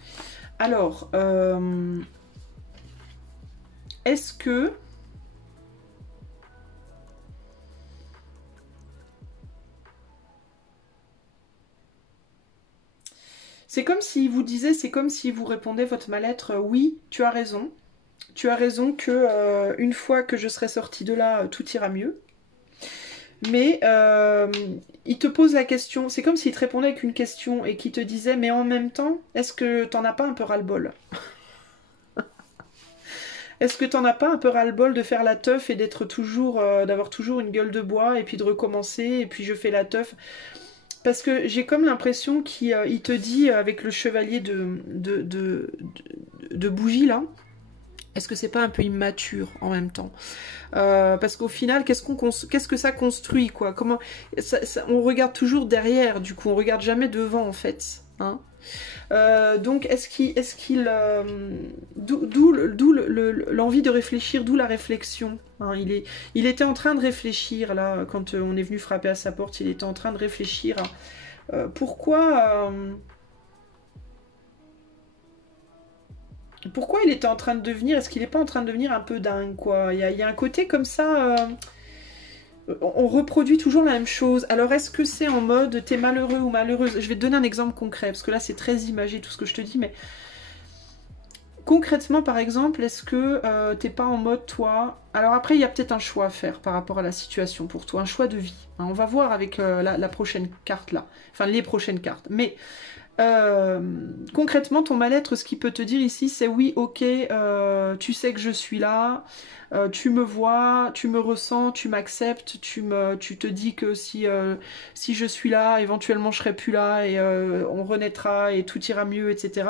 Alors, est-ce que... C'est comme s'il vous disait, c'est comme si vous répondez votre mal-être, oui, tu as raison. Tu as raison que une fois que je serai sortie de là, tout ira mieux. Mais il te pose la question, c'est comme s'il te répondait avec une question et qu'il te disait, mais en même temps, est-ce que t'en as pas un peu ras-le-bol? Est-ce que t'en as pas un peu ras-le-bol de faire la teuf et d'être toujours, d'avoir toujours une gueule de bois et puis de recommencer et puis je fais la teuf? Parce que j'ai comme l'impression qu'il te dit avec le chevalier de bougie là, est-ce que c'est pas un peu immature en même temps? Parce qu'au final, qu'est-ce que ça construit, quoi? Comment on regarde toujours derrière, du coup, on regarde jamais devant, en fait. Hein, donc, d'où l'envie de réfléchir, d'où la réflexion. Hein, il était en train de réfléchir, là, quand on est venu frapper à sa porte, il était en train de réfléchir à pourquoi il était en train de devenir, est-ce qu'il n'est pas en train de devenir un peu dingue, quoi? Il y a un côté comme ça, on reproduit toujours la même chose. Alors est-ce que c'est en mode t'es malheureux ou malheureuse? Je vais te donner un exemple concret, parce que là c'est très imagé tout ce que je te dis, mais concrètement par exemple, est-ce que t'es pas en mode toi... Alors après il y a peut-être un choix à faire par rapport à la situation pour toi, un choix de vie. Hein, on va voir avec la prochaine carte là, enfin les prochaines cartes, mais... concrètement, ton mal-être, ce qu'il peut te dire ici, c'est oui, ok, tu sais que je suis là, tu me vois, tu me ressens, tu m'acceptes, tu te dis que si je suis là, éventuellement je serai plus là et on renaîtra et tout ira mieux, etc.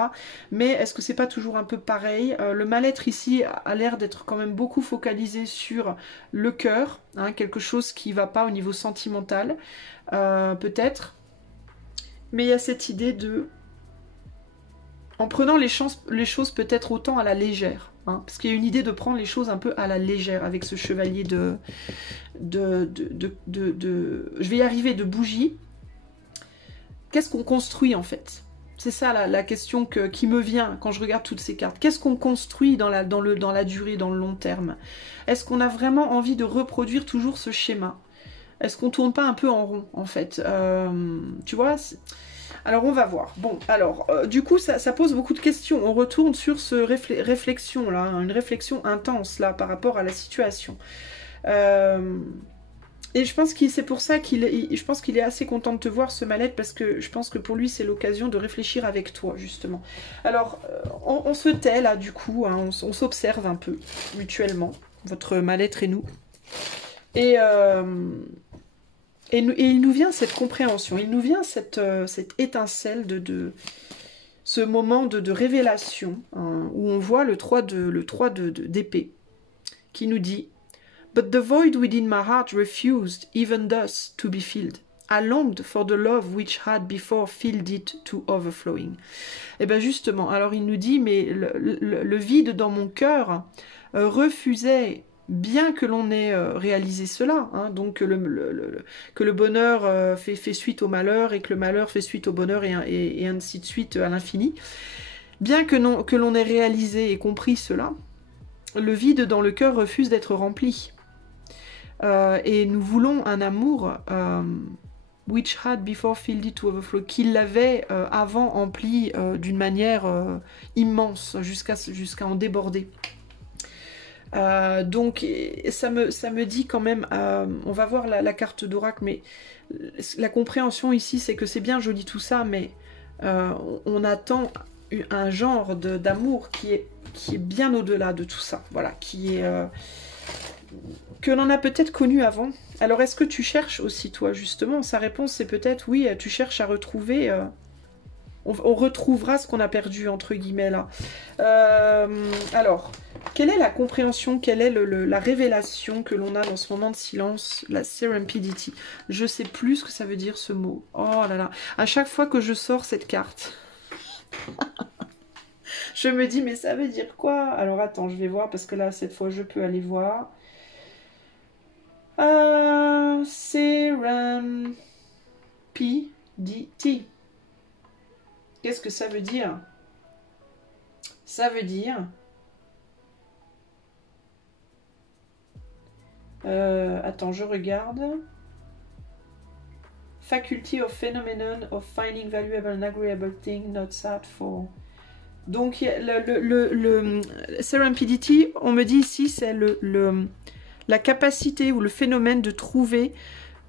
Mais est-ce que c'est pas toujours un peu pareil? Le mal-être ici a l'air d'être quand même beaucoup focalisé sur le cœur, hein, quelque chose qui va pas au niveau sentimental, peut-être. Mais il y a cette idée de... En prenant les choses peut-être autant à la légère. Hein, parce qu'il y a une idée de prendre les choses un peu à la légère avec ce chevalier je vais y arriver, de bougie. Qu'est-ce qu'on construit en fait? C'est ça la question qui me vient quand je regarde toutes ces cartes. Qu'est-ce qu'on construit dans la durée, dans le long terme? Est-ce qu'on a vraiment envie de reproduire toujours ce schéma? Est-ce qu'on tourne pas un peu en rond en fait? Tu vois, alors on va voir. Bon, alors du coup ça pose beaucoup de questions. On retourne sur ce réflexion là, hein, une réflexion intense là par rapport à la situation. Et je pense c'est pour ça je pense qu'il est assez content de te voir, ce mal-être, parce que je pense que pour lui c'est l'occasion de réfléchir avec toi justement. Alors on se tait là du coup, hein, on s'observe un peu mutuellement, votre mal-être et nous. Et il nous vient cette compréhension, il nous vient cette étincelle ce moment de révélation, hein, où on voit le 3 d'épée. qui nous dit « But the void within my heart refused, even thus, to be filled. I longed for the love which had before filled it to overflowing. » Et bien justement, alors il nous dit, mais le vide dans mon cœur refusait, bien que l'on ait réalisé cela, hein, donc que le bonheur fait suite au malheur et que le malheur fait suite au bonheur et ainsi de suite à l'infini, bien que l'on ait réalisé et compris cela, le vide dans le cœur refuse d'être rempli. Et nous voulons un amour which had before filled it to overflow, qui l'avait avant empli d'une manière immense, jusqu'à en déborder. Donc ça me dit quand même, on va voir la carte d'oracle, mais la compréhension ici c'est que c'est bien joli tout ça, mais on attend un genre d'amour qui est bien au-delà de tout ça, voilà, qui est que l'on a peut-être connu avant. Alors est-ce que tu cherches aussi toi justement? Sa réponse c'est peut-être oui, tu cherches à retrouver, on retrouvera ce qu'on a perdu entre guillemets là. Alors, quelle est la compréhension, quelle est la révélation que l'on a dans ce moment de silence, la serendipity? Je sais plus ce que ça veut dire ce mot. Oh là là, à chaque fois que je sors cette carte, je me dis mais ça veut dire quoi? Alors attends, je vais voir parce que là cette fois je peux aller voir. Serendipity. Qu'est-ce que ça veut dire? Ça veut dire... attends, je regarde. Faculty of phenomenon of finding valuable and agreeable thing not sought for. Donc, le serendipity, on me dit ici, c'est la capacité ou le phénomène de trouver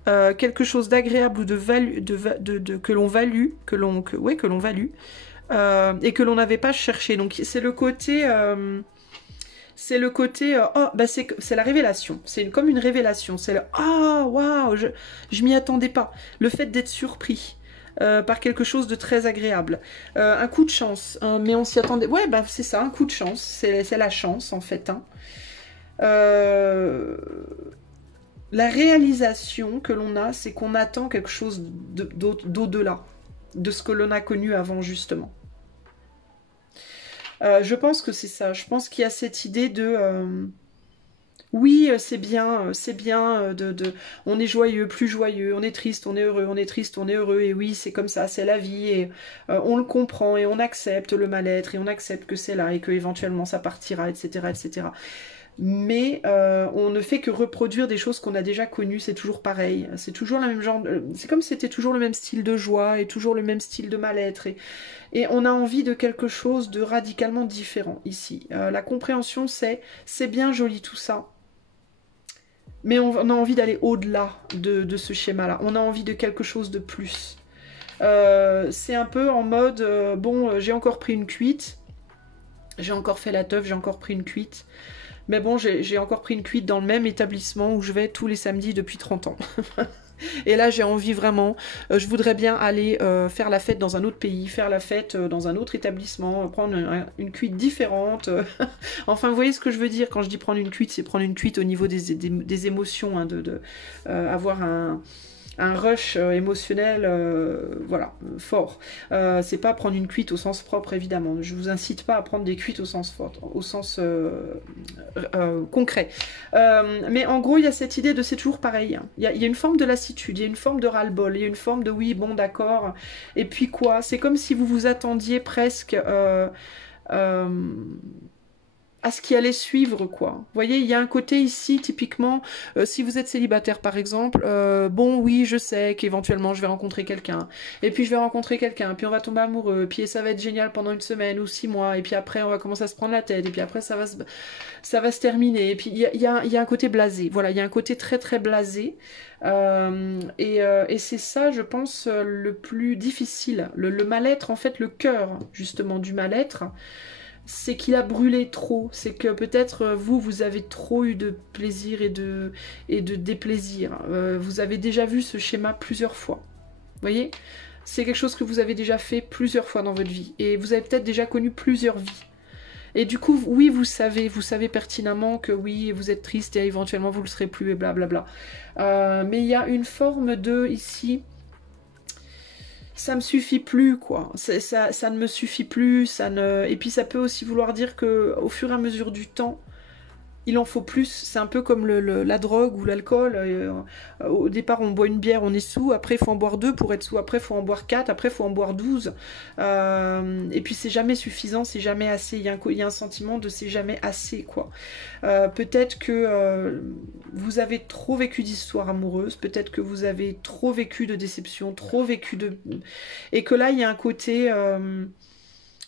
quelque chose d'agréable ou que l'on value, que l'on value, et que l'on n'avait pas cherché. Donc c'est le côté, c'est la révélation. C'est comme une révélation. C'est le waouh, je m'y attendais pas. Le fait d'être surpris. Par quelque chose de très agréable. Un coup de chance, hein, mais on s'y attendait. Ouais, bah c'est ça, un coup de chance. C'est la chance en fait. Hein. La réalisation que l'on a, c'est qu'on attend quelque chose d'au-delà de ce que l'on a connu avant, justement. Je pense que c'est ça. Je pense qu'il y a cette idée de... oui, c'est bien, on est joyeux, plus joyeux, on est triste, on est heureux, on est triste, on est heureux, et oui, c'est comme ça, c'est la vie, et on le comprend, et on accepte le mal-être, et on accepte que c'est là, et que éventuellement ça partira, etc., etc. Mais on ne fait que reproduire des choses qu'on a déjà connues, c'est toujours pareil, c'est toujours le même genre, c'est comme si c'était toujours le même style de joie et toujours le même style de mal-être, et on a envie de quelque chose de radicalement différent ici. La compréhension c'est bien joli tout ça, mais on a envie d'aller au-delà de ce schéma-là, on a envie de quelque chose de plus. C'est un peu en mode, bon, j'ai encore pris une cuite, j'ai encore fait la teuf, j'ai encore pris une cuite. Mais bon, j'ai encore pris une cuite dans le même établissement où je vais tous les samedis depuis 30 ans. Et là, j'ai envie vraiment, je voudrais bien aller faire la fête dans un autre pays, faire la fête dans un autre établissement, prendre une cuite différente. Enfin, vous voyez ce que je veux dire quand je dis prendre une cuite, c'est prendre une cuite au niveau des émotions, hein, avoir un rush émotionnel, voilà, fort. C'est pas prendre une cuite au sens propre, évidemment. Je vous incite pas à prendre des cuites au sens fort, au sens concret. Mais en gros, il y a cette idée de c'est toujours pareil. Hein. Il y a une forme de lassitude, il y a une forme de ras-le-bol, il y a une forme de oui, bon, d'accord. Et puis quoi? C'est comme si vous vous attendiez presque... à ce qui allait suivre, quoi. Vous voyez, il y a un côté ici, typiquement, si vous êtes célibataire, par exemple, bon, oui, je sais qu'éventuellement, je vais rencontrer quelqu'un, et puis je vais rencontrer quelqu'un, puis on va tomber amoureux, puis ça va être génial pendant une semaine ou 6 mois, et puis après, on va commencer à se prendre la tête, et puis après, ça va se terminer, et puis il y a un côté blasé, voilà, il y a un côté très, très blasé, et c'est ça, je pense, le plus difficile, le mal-être, en fait, le cœur, justement, du mal-être, c'est qu'il a brûlé trop, c'est que peut-être vous avez trop eu de plaisir et de déplaisir. Vous avez déjà vu ce schéma plusieurs fois. Vous voyez? C'est quelque chose que vous avez déjà fait plusieurs fois dans votre vie. Et vous avez peut-être déjà connu plusieurs vies. Et du coup, oui, vous savez pertinemment que oui, vous êtes triste et éventuellement vous le serez plus et blablabla. Mais il y a une forme de, ici, ça me suffit plus, quoi. Ça ne me suffit plus, ça ne... Et puis ça peut aussi vouloir dire que au fur et à mesure du temps, il en faut plus. C'est un peu comme la drogue ou l'alcool. Au départ, on boit une bière, on est sous. Après, il faut en boire deux pour être sous. Après, il faut en boire 4. Après, il faut en boire 12. Et puis, c'est jamais suffisant, c'est jamais assez. Il y a un sentiment de c'est jamais assez, quoi. Peut-être que vous avez trop vécu d'histoires amoureuses. Peut-être que vous avez trop vécu de déceptions, trop vécu de... Et que là, il y a un côté...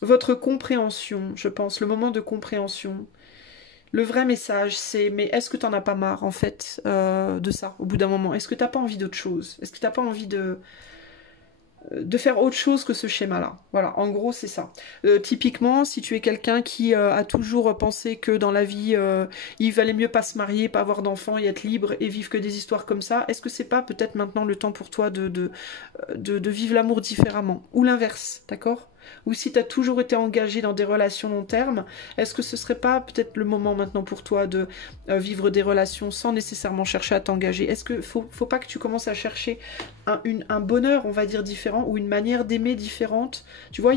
votre compréhension, je pense, le moment de compréhension. Le vrai message, c'est mais est-ce que t'en as pas marre en fait de ça au bout d'un moment? Est-ce que t'as pas envie d'autre chose? Est-ce que t'as pas envie de faire autre chose que ce schéma-là? Voilà, en gros c'est ça. Typiquement, si tu es quelqu'un qui a toujours pensé que dans la vie il valait mieux pas se marier, pas avoir d'enfants et être libre et vivre que des histoires comme ça, est-ce que c'est pas peut-être maintenant le temps pour toi de vivre l'amour différemment? Ou l'inverse, d'accord? Ou si tu as toujours été engagé dans des relations long terme, est-ce que ce serait pas peut-être le moment maintenant pour toi de vivre des relations sans nécessairement chercher à t'engager? Est-ce que faut pas que tu commences à chercher un bonheur, on va dire, différent ou une manière d'aimer différente? Tu vois,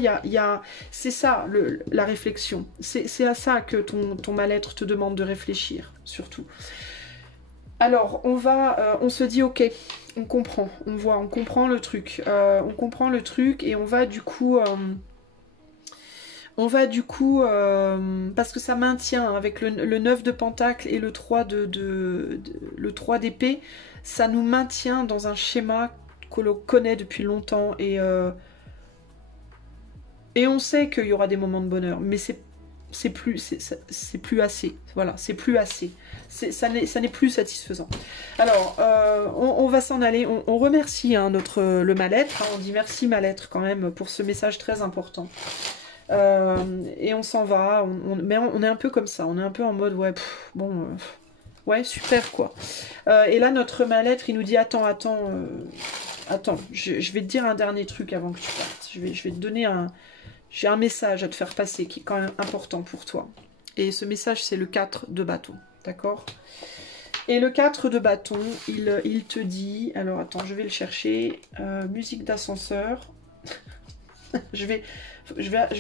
c'est ça la réflexion. C'est à ça que ton mal-être te demande de réfléchir, surtout. Alors, on se dit, ok, on comprend, on voit, on comprend le truc. On comprend le truc et on va du coup... parce que ça maintient, hein, avec le 9 de pentacle et le 3 le 3 d'épée, ça nous maintient dans un schéma que l'on connaît depuis longtemps et on sait qu'il y aura des moments de bonheur, mais c'est plus assez. Voilà, c'est plus assez. Ça n'est plus satisfaisant. Alors, on va s'en aller. On remercie hein, le mal-être. Hein, on dit merci mal-être quand même pour ce message très important. Et on s'en va. Mais on est un peu comme ça. On est un peu en mode ouais, ouais, super quoi. Et là, notre mal-être, il nous dit attends, je vais te dire un dernier truc avant que tu partes. Je vais te donner j'ai un message à te faire passer qui est quand même important pour toi. Et ce message, c'est le 4 de bâton. D'accord? Et le 4 de bâton, il te dit... Alors, attends, je vais le chercher. Musique d'ascenseur. je vais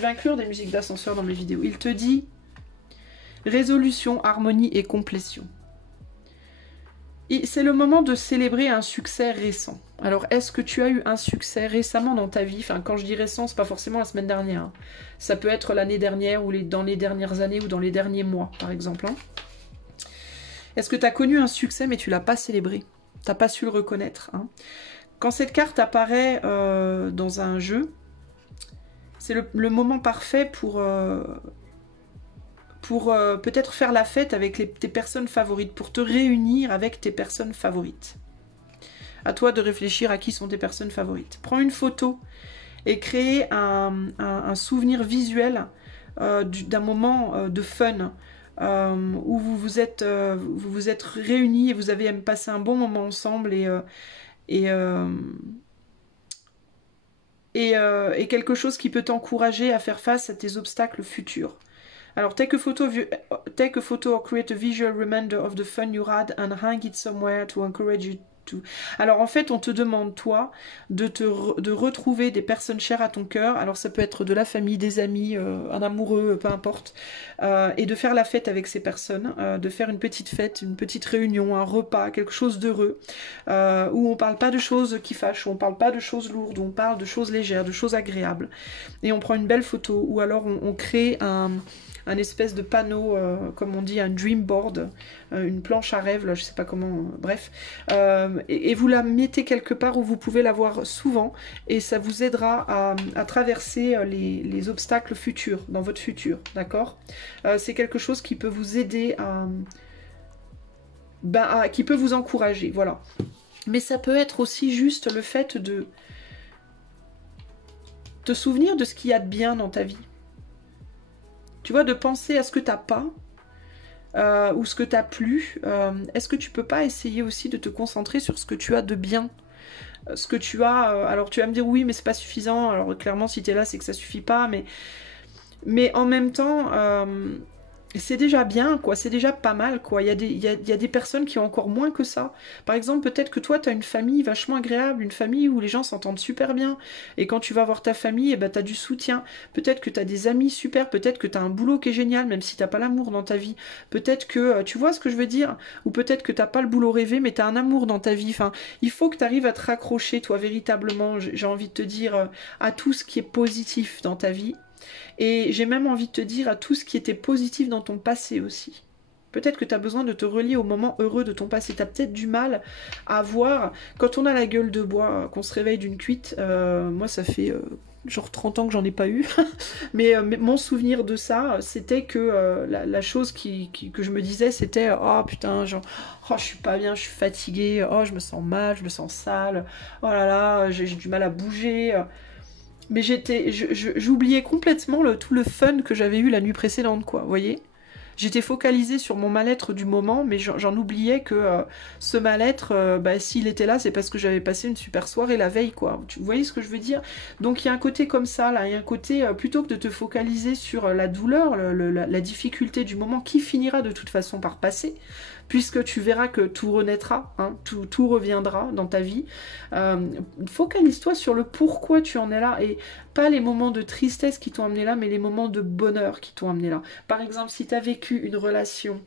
inclure des musiques d'ascenseur dans mes vidéos. Il te dit résolution, harmonie et complétion. C'est le moment de célébrer un succès récent. Alors, est-ce que tu as eu un succès récemment dans ta vie? Enfin, quand je dis récent, c'est pas forcément la semaine dernière. Hein. Ça peut être l'année dernière ou dans les dernières années ou dans les derniers mois, par exemple. Hein. Est-ce que tu as connu un succès mais tu l'as pas célébré? Tu n'as pas su le reconnaître. Hein. Quand cette carte apparaît dans un jeu, c'est le moment parfait pour peut-être faire la fête avec tes personnes favorites, pour te réunir avec tes personnes favorites. À toi de réfléchir à qui sont tes personnes favorites. Prends une photo et crée un souvenir visuel d'un moment de fun où vous vous êtes réunis et vous avez passé un bon moment ensemble et quelque chose qui peut t'encourager à faire face à tes obstacles futurs. Alors, take a photo or create a visual reminder of the fun you had and hang it somewhere to encourage you to... Alors, en fait, on te demande, toi, de retrouver des personnes chères à ton cœur. Alors, ça peut être de la famille, des amis, un amoureux, peu importe. Et de faire la fête avec ces personnes, de faire une petite fête, une petite réunion, un repas, quelque chose d'heureux, où on parle pas de choses qui fâchent, où on parle pas de choses lourdes, où on parle de choses légères, de choses agréables. Et on prend une belle photo, ou alors on crée un espèce de panneau, comme on dit, un dream board, une planche à rêve, là, je sais pas comment, bref. Et vous la mettez quelque part où vous pouvez la voir souvent, et ça vous aidera à traverser les obstacles futurs, dans votre futur, d'accord? C'est quelque chose qui peut vous aider qui peut vous encourager, voilà. Mais ça peut être aussi juste le fait de te souvenir de ce qu'il y a de bien dans ta vie. Tu vois, de penser à ce que tu n'as pas ou ce que tu n'as plus. Est-ce que tu peux pas essayer aussi de te concentrer sur ce que tu as de bien? Ce que tu as... alors tu vas me dire oui, mais c'est pas suffisant. Alors clairement, si tu es là, c'est que ça suffit pas. Mais Mais en même temps, c'est déjà bien, quoi. C'est déjà pas mal, quoi. Il y a des personnes qui ont encore moins que ça. Par exemple, peut-être que toi, tu as une famille vachement agréable, une famille où les gens s'entendent super bien. Et quand tu vas voir ta famille, eh ben, tu as du soutien. Peut-être que tu as des amis super, peut-être que tu as un boulot qui est génial, même si t'as pas l'amour dans ta vie. Peut-être que, tu vois ce que je veux dire? Ou peut-être que t'as pas le boulot rêvé, mais tu as un amour dans ta vie. Enfin, il faut que tu arrives à te raccrocher, toi, véritablement, j'ai envie de te dire, à tout ce qui est positif dans ta vie. Et j'ai même envie de te dire à tout ce qui était positif dans ton passé aussi. Peut-être que tu as besoin de te relier au moment heureux de ton passé. Tu as peut-être du mal à voir, quand on a la gueule de bois, qu'on se réveille d'une cuite, moi ça fait genre 30 ans que j'en ai pas eu, mais mon souvenir de ça, c'était que la chose que je me disais, c'était oh putain, genre, oh je suis pas bien, je suis fatiguée, oh je me sens mal, je me sens sale, oh là là, j'ai du mal à bouger. Mais j'oubliais complètement tout le fun que j'avais eu la nuit précédente, quoi, vous voyez? J'étais focalisée sur mon mal-être du moment, mais j'en oubliais que ce mal-être, bah, s'il était là, c'est parce que j'avais passé une super soirée la veille, quoi. Vous voyez ce que je veux dire? Donc il y a un côté comme ça, là, il y a un côté, plutôt que de te focaliser sur la douleur, la difficulté du moment, qui finira de toute façon par passer, puisque tu verras que tout renaîtra, hein, tout reviendra dans ta vie. Focalise-toi sur le pourquoi tu en es là, et pas les moments de tristesse qui t'ont amené là, mais les moments de bonheur qui t'ont amené là. Par exemple, si tu as vécu une relation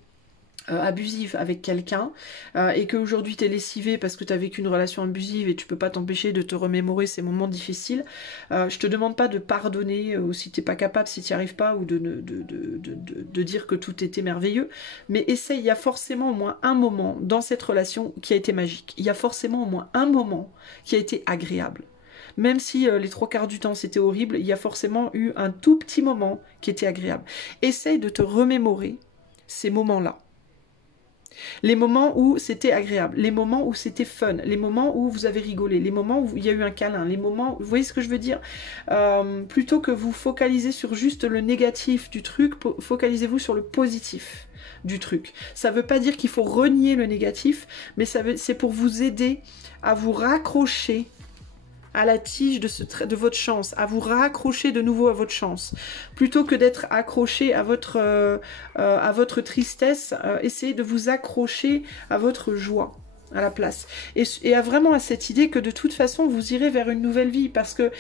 abusive avec quelqu'un et qu'aujourd'hui tu es lessivé parce que tu as vécu une relation abusive et tu peux pas t'empêcher de te remémorer ces moments difficiles, je te demande pas de pardonner ou si t'es pas capable, si tu n'y arrives pas, ou de dire que tout était merveilleux, mais essaye, il y a forcément au moins un moment dans cette relation qui a été magique, il y a forcément au moins un moment qui a été agréable. Même si les trois quarts du temps c'était horrible, il y a forcément eu un tout petit moment qui était agréable. Essaye de te remémorer ces moments-là. Les moments où c'était agréable, les moments où c'était fun, les moments où vous avez rigolé, les moments où il y a eu un câlin, les moments, vous voyez ce que je veux dire, plutôt que vous focalisez sur juste le négatif du truc, focalisez-vous sur le positif du truc. Ça ne veut pas dire qu'il faut renier le négatif, mais c'est pour vous aider à vous raccrocher à la tige de votre chance, à vous raccrocher de nouveau à votre chance. Plutôt que d'être accroché à votre tristesse, essayez de vous accrocher à votre joie à la place. Et vraiment à cette idée que de toute façon, vous irez vers une nouvelle vie, parce que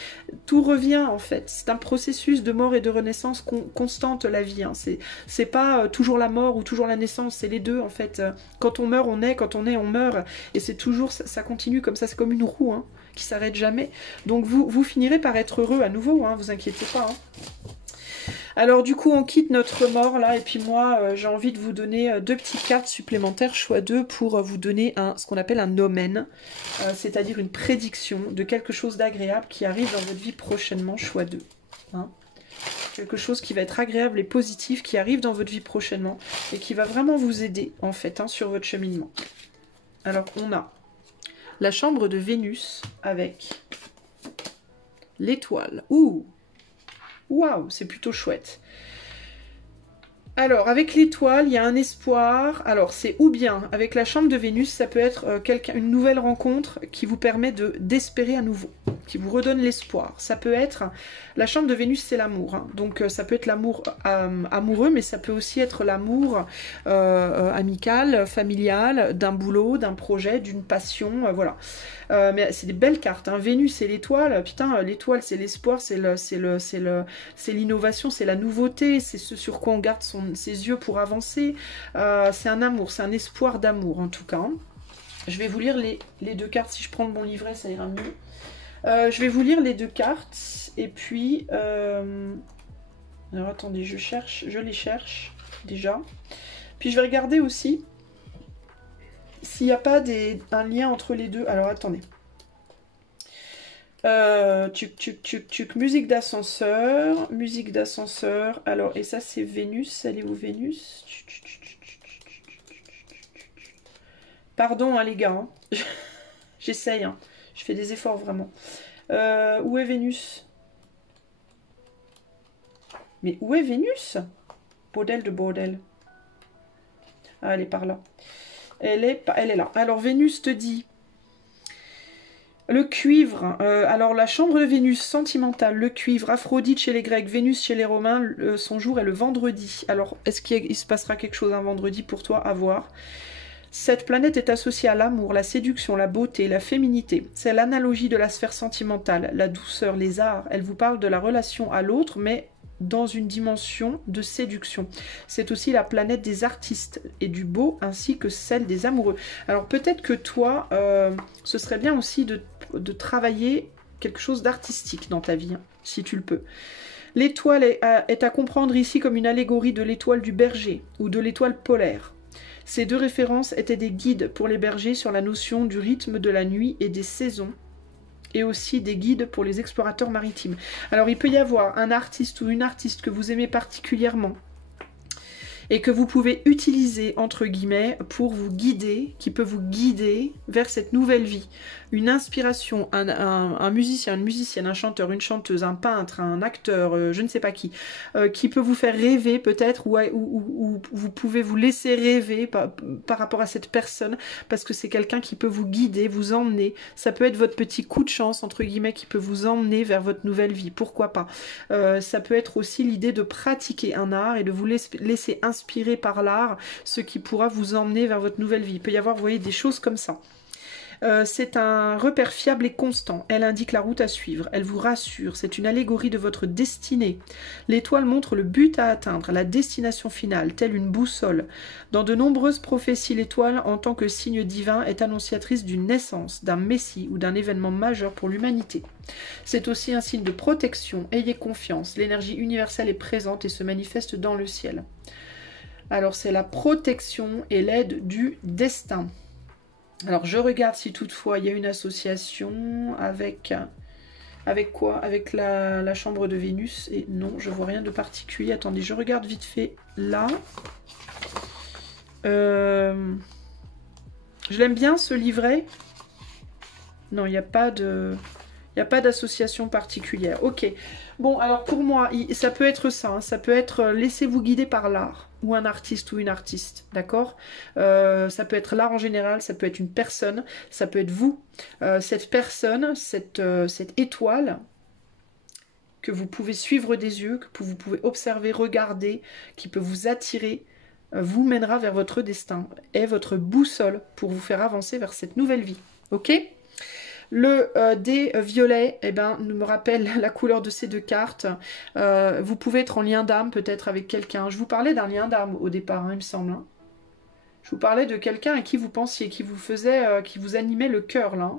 tout revient en fait. C'est un processus de mort et de renaissance constante, la vie. Hein. C'est pas toujours la mort ou toujours la naissance, c'est les deux en fait. Quand on meurt, on est, quand on est, on meurt. Et c'est toujours, ça continue comme ça, c'est comme une roue, hein, qui s'arrête jamais. Donc vous finirez par être heureux à nouveau, hein, vous inquiétez pas. Hein. Alors du coup on quitte notre mort là, et puis moi j'ai envie de vous donner deux petites cartes supplémentaires, choix 2, pour vous donner ce qu'on appelle un omen, c'est-à-dire une prédiction de quelque chose d'agréable qui arrive dans votre vie prochainement, choix 2. Hein, quelque chose qui va être agréable et positif, qui arrive dans votre vie prochainement, et qui va vraiment vous aider en fait, hein, sur votre cheminement. Alors on a la chambre de Vénus avec l'étoile. Ouh! Waouh, c'est plutôt chouette. Alors, avec l'étoile, il y a un espoir. Alors, c'est ou bien, avec la chambre de Vénus, ça peut être une nouvelle rencontre qui vous permet d'espérer à nouveau, qui vous redonne l'espoir. Ça peut être, la chambre de Vénus, c'est l'amour. Hein. Donc, ça peut être l'amour amoureux, mais ça peut aussi être l'amour amical, familial, d'un boulot, d'un projet, d'une passion, voilà. Mais c'est des belles cartes. Hein. Vénus et l'étoile, putain, l'étoile c'est l'espoir, c'est l'innovation, c'est la nouveauté, c'est ce sur quoi on garde ses yeux pour avancer. C'est un amour, c'est un espoir d'amour en tout cas. Je vais vous lire les deux cartes. Si je prends le bon livret, ça ira mieux. Je vais vous lire les deux cartes. Et puis... alors attendez, je les cherche déjà. Puis je vais regarder aussi s'il n'y a pas un lien entre les deux. Alors attendez. Musique d'ascenseur. Musique d'ascenseur. Alors, et ça c'est Vénus. Elle est où Vénus? Pardon hein, les gars. Hein. J'essaye. Hein. Je fais des efforts vraiment. Où est Vénus? Mais où est Vénus? Bordel de bordel. Ah, elle est par là. Elle est là. Alors Vénus te dit Le cuivre, alors la chambre de Vénus sentimentale, le cuivre, Aphrodite chez les Grecs, Vénus chez les Romains, son jour est le vendredi. Alors, est-ce qu'il se passera quelque chose un vendredi pour toi? À voir. Cette planète est associée à l'amour, la séduction, la beauté, la féminité. C'est l'analogie de la sphère sentimentale, la douceur, les arts. Elle vous parle de la relation à l'autre, mais dans une dimension de séduction. C'est aussi la planète des artistes et du beau, ainsi que celle des amoureux. Alors peut-être que toi, ce serait bien aussi de travailler quelque chose d'artistique dans ta vie, hein, si tu le peux. L'étoile est à comprendre ici comme une allégorie de l'étoile du berger ou de l'étoile polaire. Ces deux références étaient des guides pour les bergers sur la notion du rythme de la nuit et des saisons, et aussi des guides pour les explorateurs maritimes. Alors il peut y avoir un artiste ou une artiste que vous aimez particulièrement et que vous pouvez utiliser entre guillemets pour vous guider, qui peut vous guider vers cette nouvelle vie. Une inspiration, un musicien, une musicienne, un chanteur, une chanteuse, un peintre, un acteur, je ne sais pas qui peut vous faire rêver peut-être, ou vous pouvez vous laisser rêver par rapport à cette personne, parce que c'est quelqu'un qui peut vous guider, vous emmener. Ça peut être votre petit coup de chance, entre guillemets, qui peut vous emmener vers votre nouvelle vie, pourquoi pas. Ça peut être aussi l'idée de pratiquer un art et de vous laisser inspirer par l'art, ce qui pourra vous emmener vers votre nouvelle vie. Il peut y avoir, vous voyez, des choses comme ça. C'est un repère fiable et constant. Elle indique la route à suivre. Elle vous rassure. C'est une allégorie de votre destinée. L'étoile montre le but à atteindre, la destination finale, telle une boussole. Dans de nombreuses prophéties, l'étoile, en tant que signe divin, est annonciatrice d'une naissance, d'un messie ou d'un événement majeur pour l'humanité. C'est aussi un signe de protection. Ayez confiance. L'énergie universelle est présente et se manifeste dans le ciel. Alors, c'est la protection et l'aide du destin. Alors, je regarde si toutefois il y a une association avec quoi? Avec la chambre de Vénus. Et non, je vois rien de particulier. Attendez, je regarde vite fait là. Je l'aime bien, ce livret. Non, il n'y a pas de... Il n'y a pas d'association particulière. Ok. Bon, alors pour moi, ça peut être ça. Hein. Ça peut être laissez-vous guider par l'art. Ou un artiste ou une artiste. D'accord, ça peut être l'art en général. Ça peut être une personne. Ça peut être vous. Cette personne, cette étoile que vous pouvez suivre des yeux, que vous pouvez observer, regarder, qui peut vous attirer, vous mènera vers votre destin. Est votre boussole pour vous faire avancer vers cette nouvelle vie. Ok ? Le dé violet, eh ben, me rappelle la couleur de ces deux cartes. Vous pouvez être en lien d'âme peut-être avec quelqu'un. Je vous parlais d'un lien d'âme au départ, hein, il me semble. Hein. Je vous parlais de quelqu'un à qui vous pensiez, qui vous faisait, qui vous animait le cœur là.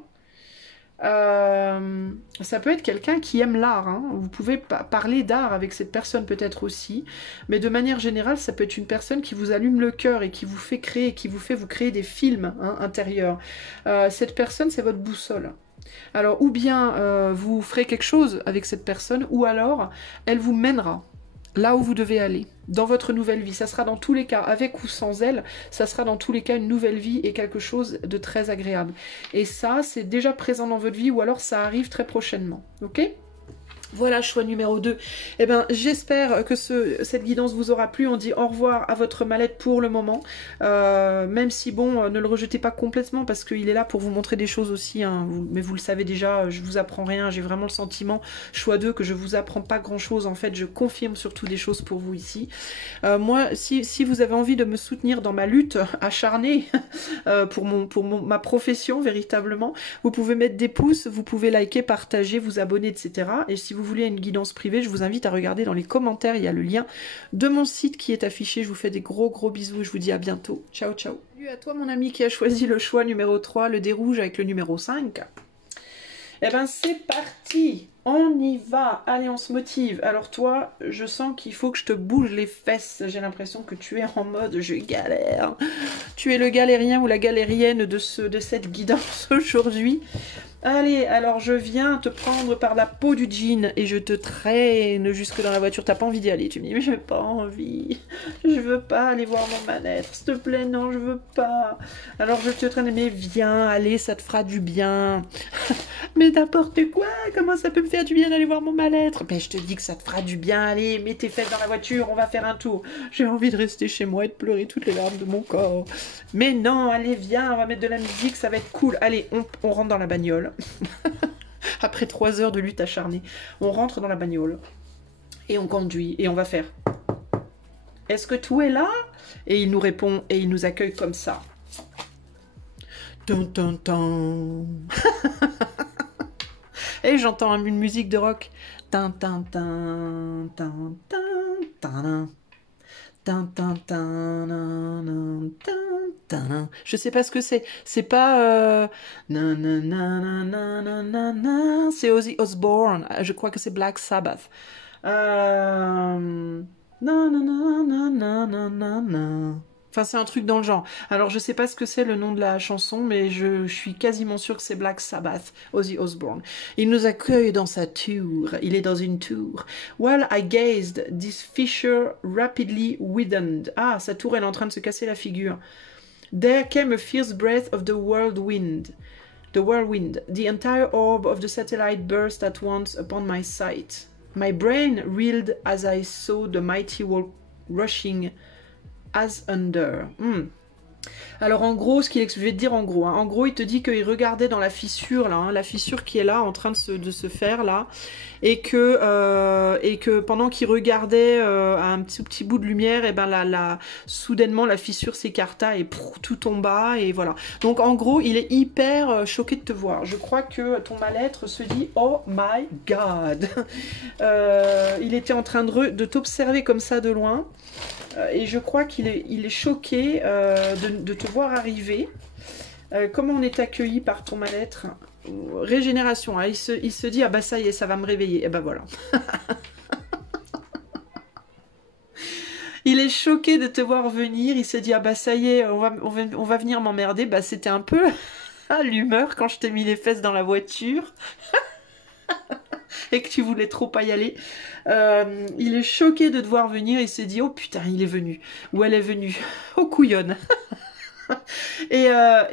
Ça peut être quelqu'un qui aime l'art. Hein. Vous pouvez parler d'art avec cette personne peut-être aussi. Mais de manière générale, ça peut être une personne qui vous allume le cœur et qui vous fait créer, qui vous fait vous créer des films hein, intérieurs. Cette personne, c'est votre boussole. Alors, ou bien vous ferez quelque chose avec cette personne, ou alors elle vous mènera là où vous devez aller, dans votre nouvelle vie. Ça sera dans tous les cas, avec ou sans elle, ça sera dans tous les cas une nouvelle vie et quelque chose de très agréable. Et ça, c'est déjà présent dans votre vie, ou alors ça arrive très prochainement. Ok ? Voilà, choix numéro 2. Eh ben, j'espère que cette guidance vous aura plu. On dit au revoir à votre mallette pour le moment. Même si, bon, ne le rejetez pas complètement parce qu'il est là pour vous montrer des choses aussi. Hein, mais vous le savez déjà, je vous apprends rien. J'ai vraiment le sentiment, choix 2, que je vous apprends pas grand-chose. En fait, je confirme surtout des choses pour vous ici. Moi, si vous avez envie de me soutenir dans ma lutte acharnée pour ma profession, véritablement, vous pouvez mettre des pouces, vous pouvez liker, partager, vous abonner, etc. Et si vous voulez une guidance privée, je vous invite à regarder dans les commentaires, il y a le lien de mon site qui est affiché. Je vous fais des gros bisous et je vous dis à bientôt. Ciao, ciao. Salut à toi mon ami qui a choisi le choix numéro 3, le dé rouge avec le numéro 5. Eh ben c'est parti, on y va, allez on se motive. Alors toi, je sens qu'il faut que je te bouge les fesses, j'ai l'impression que tu es en mode je galère. Tu es le galérien ou la galérienne de cette guidance aujourd'hui. Allez, alors je viens te prendre par la peau du jean et je te traîne jusque dans la voiture. T'as pas envie d'y aller, tu me dis mais j'ai pas envie. Je veux pas aller voir mon mal-être, s'il te plaît, non, je veux pas. Alors je te traîne, mais viens, allez, ça te fera du bien. Mais n'importe quoi, comment ça peut me faire du bien d'aller voir mon mal-être? Ben, je te dis que ça te fera du bien, allez, mets tes fesses dans la voiture, on va faire un tour. J'ai envie de rester chez moi et de pleurer toutes les larmes de mon corps. Mais non, allez, viens, on va mettre de la musique, ça va être cool. Allez, on rentre dans la bagnole. Après 3 heures de lutte acharnée, on rentre dans la bagnole. Et on conduit, et on va faire. Est-ce que tout est là? Et il nous répond, et il nous accueille comme ça. Tum, tum, tum. Et j'entends une musique de rock. Tin, tin, tin, tin, tin, tin, tin, tin, tin, tin, tin. Je sais pas ce que c'est. C'est pas... C'est Ozzy Osbourne. Je crois que c'est Black Sabbath. Enfin, c'est un truc dans le genre. Alors, je sais pas ce que c'est le nom de la chanson, mais je suis quasiment sûre que c'est Black Sabbath, Ozzy Osbourne. Il nous accueille dans sa tour. Il est dans une tour. While I gazed, this fissure rapidly widened. Ah, sa tour, elle est en train de se casser la figure. There came a fierce breath of the whirlwind. The whirlwind. The entire orb of the satellite burst at once upon my sight. My brain reeled as I saw the mighty wall rushing as under. Alors en gros, je vais te dire en gros. En gros, il te dit qu'il regardait dans la fissure là, la fissure qui est là, en train de se faire là, et que pendant qu'il regardait à un petit bout de lumière, et ben soudainement la fissure s'écarta et tout tomba et voilà. Donc en gros, il est hyper choqué de te voir. Je crois que ton mal-être se dit oh my god. Il était en train de t'observer comme ça de loin. Et je crois qu'il est choqué de te voir arriver. Comment on est accueilli par ton mal-être? Régénération, hein. Il se dit, ah bah ça y est, ça va me réveiller. Et ben voilà. Il est choqué de te voir venir. Il se dit, ah bah ça y est, on va venir m'emmerder. Bah c'était un peu l'humeur quand je t'ai mis les fesses dans la voiture. Et que tu voulais trop pas y aller. Il est choqué de te voir venir. Il s'est dit, oh putain, il est venu. Ou elle est venue. Oh couillonne. Et alors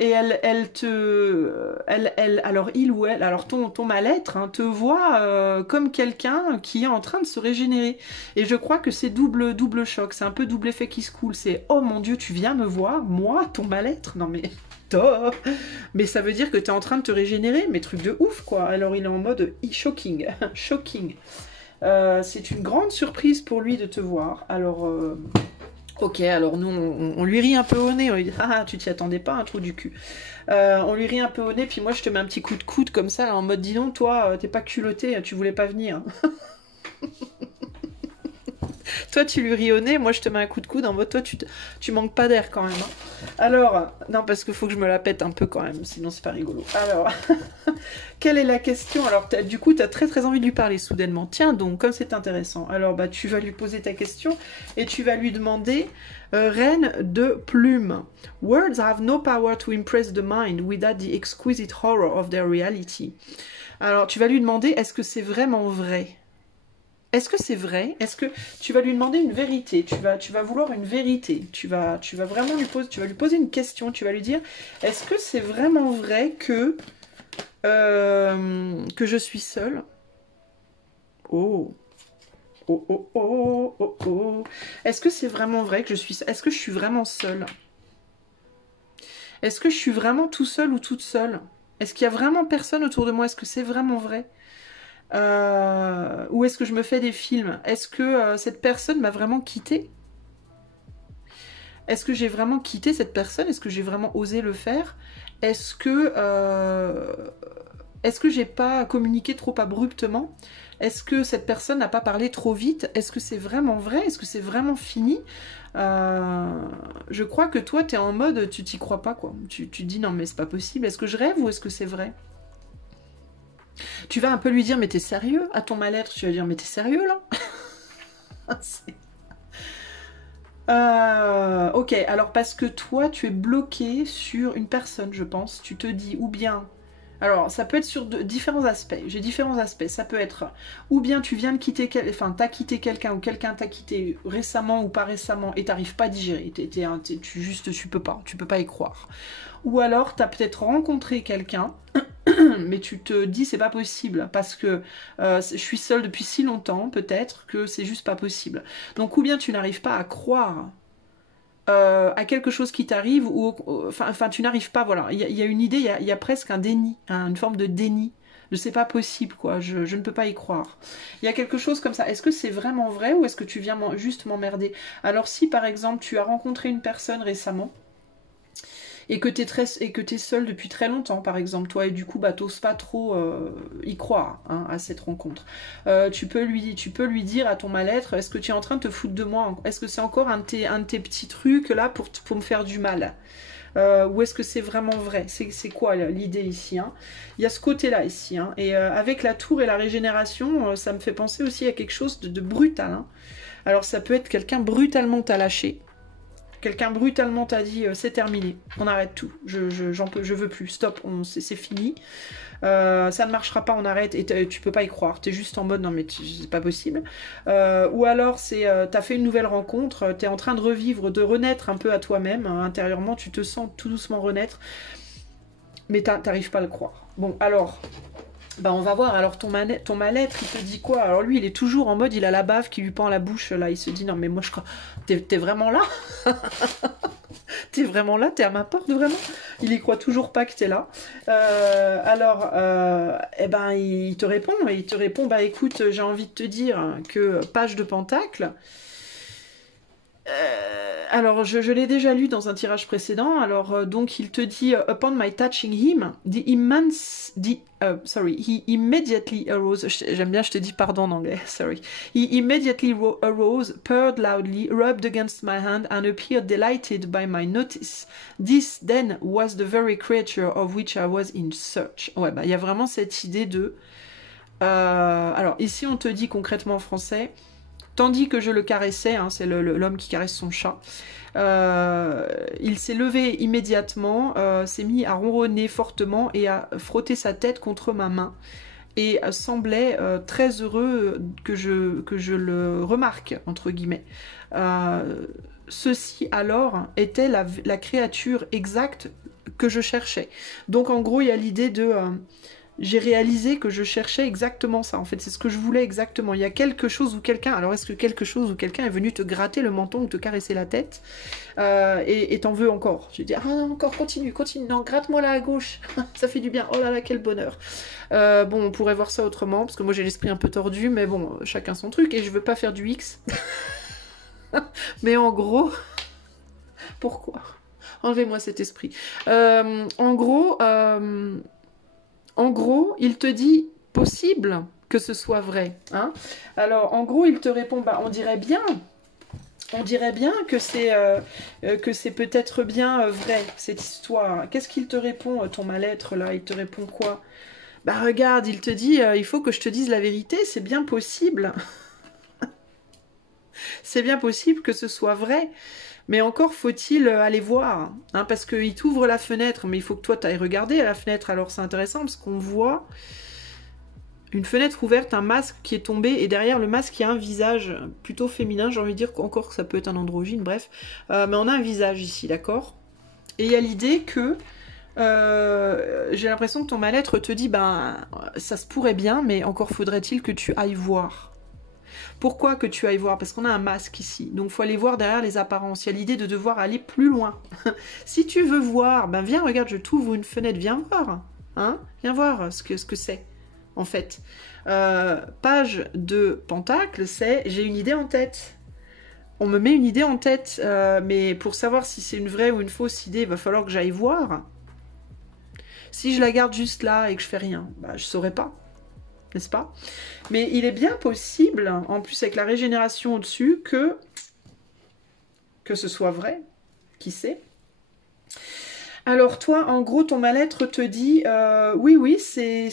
il ou elle, alors ton mal-être te voit comme quelqu'un qui est en train de se régénérer. Et je crois que c'est double choc. C'est un peu double effet qui se coule. C'est, oh mon Dieu, tu viens me voir, moi, ton mal-être? Non mais... Top. Mais ça veut dire que tu es en train de te régénérer, mais truc de ouf quoi. Alors il est en mode shocking, shocking. C'est une grande surprise pour lui de te voir. Alors, ok, alors nous on lui rit un peu au nez. On lui dit ah tu t'y attendais pas, un trou du cul. On lui rit un peu au nez, puis moi je te mets un petit coup de coude comme ça, en mode dis donc toi t'es pas culotté, tu voulais pas venir. Toi, tu lui ris au nez, moi je te mets un coup de coude en mode toi, tu manques pas d'air quand même. Hein. Alors, non, parce qu'il faut que je me la pète un peu quand même, sinon c'est pas rigolo. Alors, quelle est la question? Alors, du coup, tu as très très envie de lui parler soudainement. Tiens donc, comme c'est intéressant. Alors, bah, tu vas lui poser ta question et tu vas lui demander Reine de plume. Words have no power to impress the mind without the exquisite horror of their reality. Alors, tu vas lui demander est-ce que c'est vraiment vrai? Est-ce que c'est vrai? Est-ce que tu vas lui demander une vérité? Tu vas vouloir une vérité. Tu vas vraiment lui poser une question. Tu vas lui dire, est-ce que c'est vraiment vrai que je suis seule? Oh. Oh, oh, oh, oh, oh. Est-ce que c'est vraiment vrai que je suis... Est-ce que je suis vraiment seule? Est-ce que je suis vraiment tout seul ou toute seule? Est-ce qu'il y a vraiment personne autour de moi? Est-ce que c'est vraiment vrai? Ou est-ce que je me fais des films? Est-ce que cette personne m'a vraiment quitté? Est-ce que j'ai vraiment quitté cette personne? Est-ce que j'ai vraiment osé le faire? Est-ce que j'ai pas communiqué trop abruptement? Est-ce que cette personne n'a pas parlé trop vite? Est-ce que c'est vraiment vrai? Est-ce que c'est vraiment fini? Je crois que toi, t'es en mode, tu t'y crois pas, quoi. Tu dis, non, mais c'est pas possible. Est-ce que je rêve ou est-ce que c'est vrai? Tu vas un peu lui dire, mais t'es sérieux? À ton mal-être, tu vas dire, mais t'es sérieux, là? Ok, alors parce que toi, tu es bloqué sur une personne, je pense. Tu te dis, ou bien... Alors, ça peut être sur différents aspects. J'ai différents aspects. Ça peut être, ou bien tu viens de quitter... Enfin, t'as quitté quelqu'un, ou quelqu'un t'a quitté récemment ou pas récemment, et t'arrives pas à digérer. Tu peux pas y croire. Ou alors, t'as peut-être rencontré quelqu'un... mais tu te dis c'est pas possible parce que je suis seule depuis si longtemps, peut-être que c'est juste pas possible. Donc ou bien tu n'arrives pas à croire à quelque chose qui t'arrive, ou enfin tu n'arrives pas, voilà, il y a une idée, il y a presque un déni, hein, une forme de déni. C'est pas possible, quoi, je ne peux pas y croire. Il y a quelque chose comme ça. Est-ce que c'est vraiment vrai ou est-ce que tu viens juste m'emmerder? Alors si par exemple tu as rencontré une personne récemment, et que t'es seul depuis très longtemps, par exemple, toi, et du coup, bah, t'oses pas trop y croire, hein, à cette rencontre. Tu peux lui dire à ton mal-être, est-ce que tu es en train de te foutre de moi? Est-ce que c'est encore un de tes petits trucs là pour me faire du mal? Ou est-ce que c'est vraiment vrai? C'est quoi l'idée ici, hein? Il y a ce côté-là ici, hein. Et avec la tour et la régénération, ça me fait penser aussi à quelque chose de brutal, hein. Alors ça peut être quelqu'un brutalement t'a lâché. Quelqu'un brutalement t'a dit c'est terminé, on arrête tout, je veux plus, stop, c'est fini, ça ne marchera pas, on arrête, et tu peux pas y croire, t'es juste en mode non mais c'est pas possible. Ou alors t'as fait une nouvelle rencontre, t'es en train de revivre, de renaître un peu à toi-même, hein, intérieurement, tu te sens tout doucement renaître, mais t'arrives pas à le croire. Bon alors, bah on va voir, alors ton mal-être, il te dit quoi? Alors lui, il est toujours en mode, il a la bave qui lui pend la bouche, là, il se dit, non mais moi, t'es vraiment là? T'es vraiment là? T'es à ma porte, vraiment? Il y croit toujours pas que t'es là. Eh ben, il te répond, bah écoute, j'ai envie de te dire que page de pentacle. Alors, je l'ai déjà lu dans un tirage précédent. Alors, donc, il te dit upon my touching him, he immediately arose. J'aime bien, je te dis pardon en anglais. Sorry. He immediately arose, purred loudly, rubbed against my hand, and appeared delighted by my notice. This then was the very creature of which I was in search. Ouais, bah, il y a vraiment cette idée de. Alors, ici, on te dit concrètement en français. Tandis que je le caressais, hein, c'est l'homme qui caresse son chat, il s'est levé immédiatement, s'est mis à ronronner fortement et à frotter sa tête contre ma main. Et semblait très heureux que je le remarque, entre guillemets. Ceci alors était la créature exacte que je cherchais. Donc en gros, il y a l'idée de... j'ai réalisé que je cherchais exactement ça. En fait, c'est ce que je voulais exactement. Il y a quelque chose ou quelqu'un... Alors, est-ce que quelque chose ou quelqu'un est venu te gratter le menton ou te caresser la tête et t'en veux encore? Je dis, ah non, encore, continue. Non, gratte-moi là à gauche. Ça fait du bien. Oh là là, quel bonheur. Bon, on pourrait voir ça autrement, parce que moi, j'ai l'esprit un peu tordu, mais bon, chacun son truc. Et je veux pas faire du X. Mais en gros... Pourquoi? Enlevez-moi cet esprit. En gros, il te dit possible que ce soit vrai. Hein. Alors, en gros, il te répond, bah, on dirait bien que c'est peut-être bien vrai, cette histoire. Qu'est-ce qu'il te répond, ton mal-être, là? Il te répond quoi? Bah, regarde, il te dit, il faut que je te dise la vérité, c'est bien possible. C'est bien possible que ce soit vrai. Mais encore faut-il aller voir, hein, parce qu'il t'ouvre la fenêtre, mais il faut que toi tu ailles regarder à la fenêtre. Alors c'est intéressant parce qu'on voit une fenêtre ouverte, un masque qui est tombé, et derrière le masque il y a un visage plutôt féminin, j'ai envie de dire qu'encore ça peut être un androgyne, bref. Mais on a un visage ici, d'accord? Et il y a l'idée que j'ai l'impression que ton mal-être te dit, ben ça se pourrait bien, mais encore faudrait-il que tu ailles voir. Pourquoi que tu ailles voir? Parce qu'on a un masque ici. Donc, il faut aller voir derrière les apparences. Il y a l'idée de devoir aller plus loin. Si tu veux voir, ben viens, regarde, je t'ouvre une fenêtre. Viens voir. Hein? Viens voir ce que c'est, en fait. Page de Pentacle, c'est j'ai une idée en tête. On me met une idée en tête. Mais pour savoir si c'est une vraie ou une fausse idée, il va falloir que j'aille voir. Si je la garde juste là et que je fais rien, ben, je saurais pas. N'est-ce pas? Mais il est bien possible, en plus avec la régénération au-dessus, que ce soit vrai. Qui sait? Alors toi, en gros, ton mal-être te dit, oui, c'est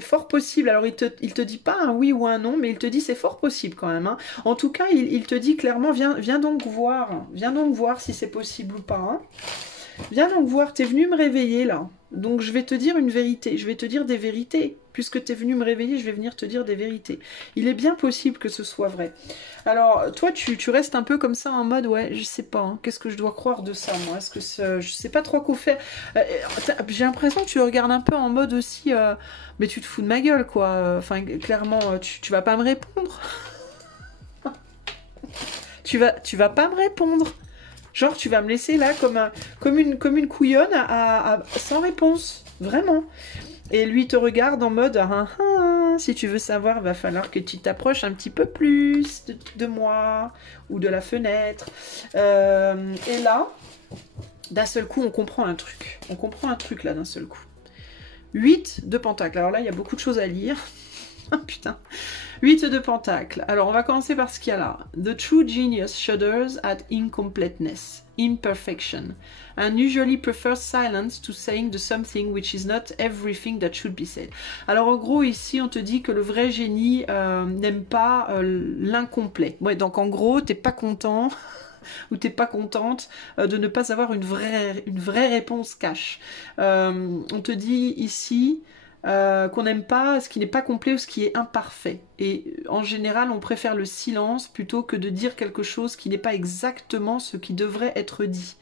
fort possible. Alors il te dit pas un oui ou un non, mais il te dit c'est fort possible quand même. Hein. En tout cas, il te dit clairement, viens donc voir si c'est possible ou pas. Hein. Viens donc voir, t'es venu me réveiller là. Donc je vais te dire une vérité, je vais te dire des vérités. Puisque tu es venu me réveiller, je vais venir te dire des vérités. Il est bien possible que ce soit vrai. Alors, toi, tu restes un peu comme ça en mode, ouais, je sais pas, hein, qu'est-ce que je dois croire de ça, moi? Est-ce que je sais pas trop quoi faire. J'ai l'impression que tu regardes un peu en mode aussi, mais tu te fous de ma gueule, quoi. Enfin, clairement, tu vas pas me répondre. Tu vas pas me répondre. Genre, tu vas me laisser là comme une couillonne sans réponse. Vraiment. Et lui te regarde en mode ah, ah, si tu veux savoir, va falloir que tu t'approches un petit peu plus de moi ou de la fenêtre. Et là, d'un seul coup, on comprend un truc. On comprend un truc là d'un seul coup. 8 de pentacle. Alors là, il y a beaucoup de choses à lire. Putain. 8 de pentacle. Alors, on va commencer par ce qu'il y a là. The true genius shudders at incompleteness, imperfection, and usually prefers silence to saying the something which is not everything that should be said. Alors, en gros, ici, on te dit que le vrai génie n'aime pas l'incomplet. Ouais, donc en gros, t'es pas content ou t'es pas contente de ne pas avoir une vraie réponse cash. On te dit ici qu'on n'aime pas ce qui n'est pas complet ou ce qui est imparfait. Et en général, on préfère le silence plutôt que de dire quelque chose qui n'est pas exactement ce qui devrait être dit.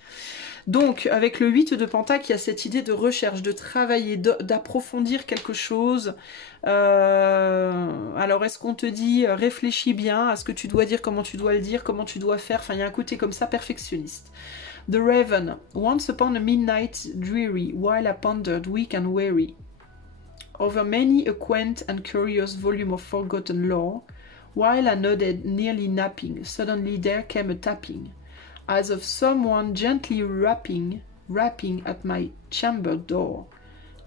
Donc, avec le 8 de Pentacle, il y a cette idée de recherche, de travailler, d'approfondir quelque chose. Alors, est-ce qu'on te dit, réfléchis bien à ce que tu dois dire, comment tu dois le dire, comment tu dois faire. Enfin, il y a un côté comme ça, perfectionniste. The Raven. Once upon a midnight dreary, while I pondered, weak and weary, over many a quaint and curious volume of forgotten lore, while I nodded, nearly napping, suddenly there came a tapping, as of someone gently rapping at my chamber door.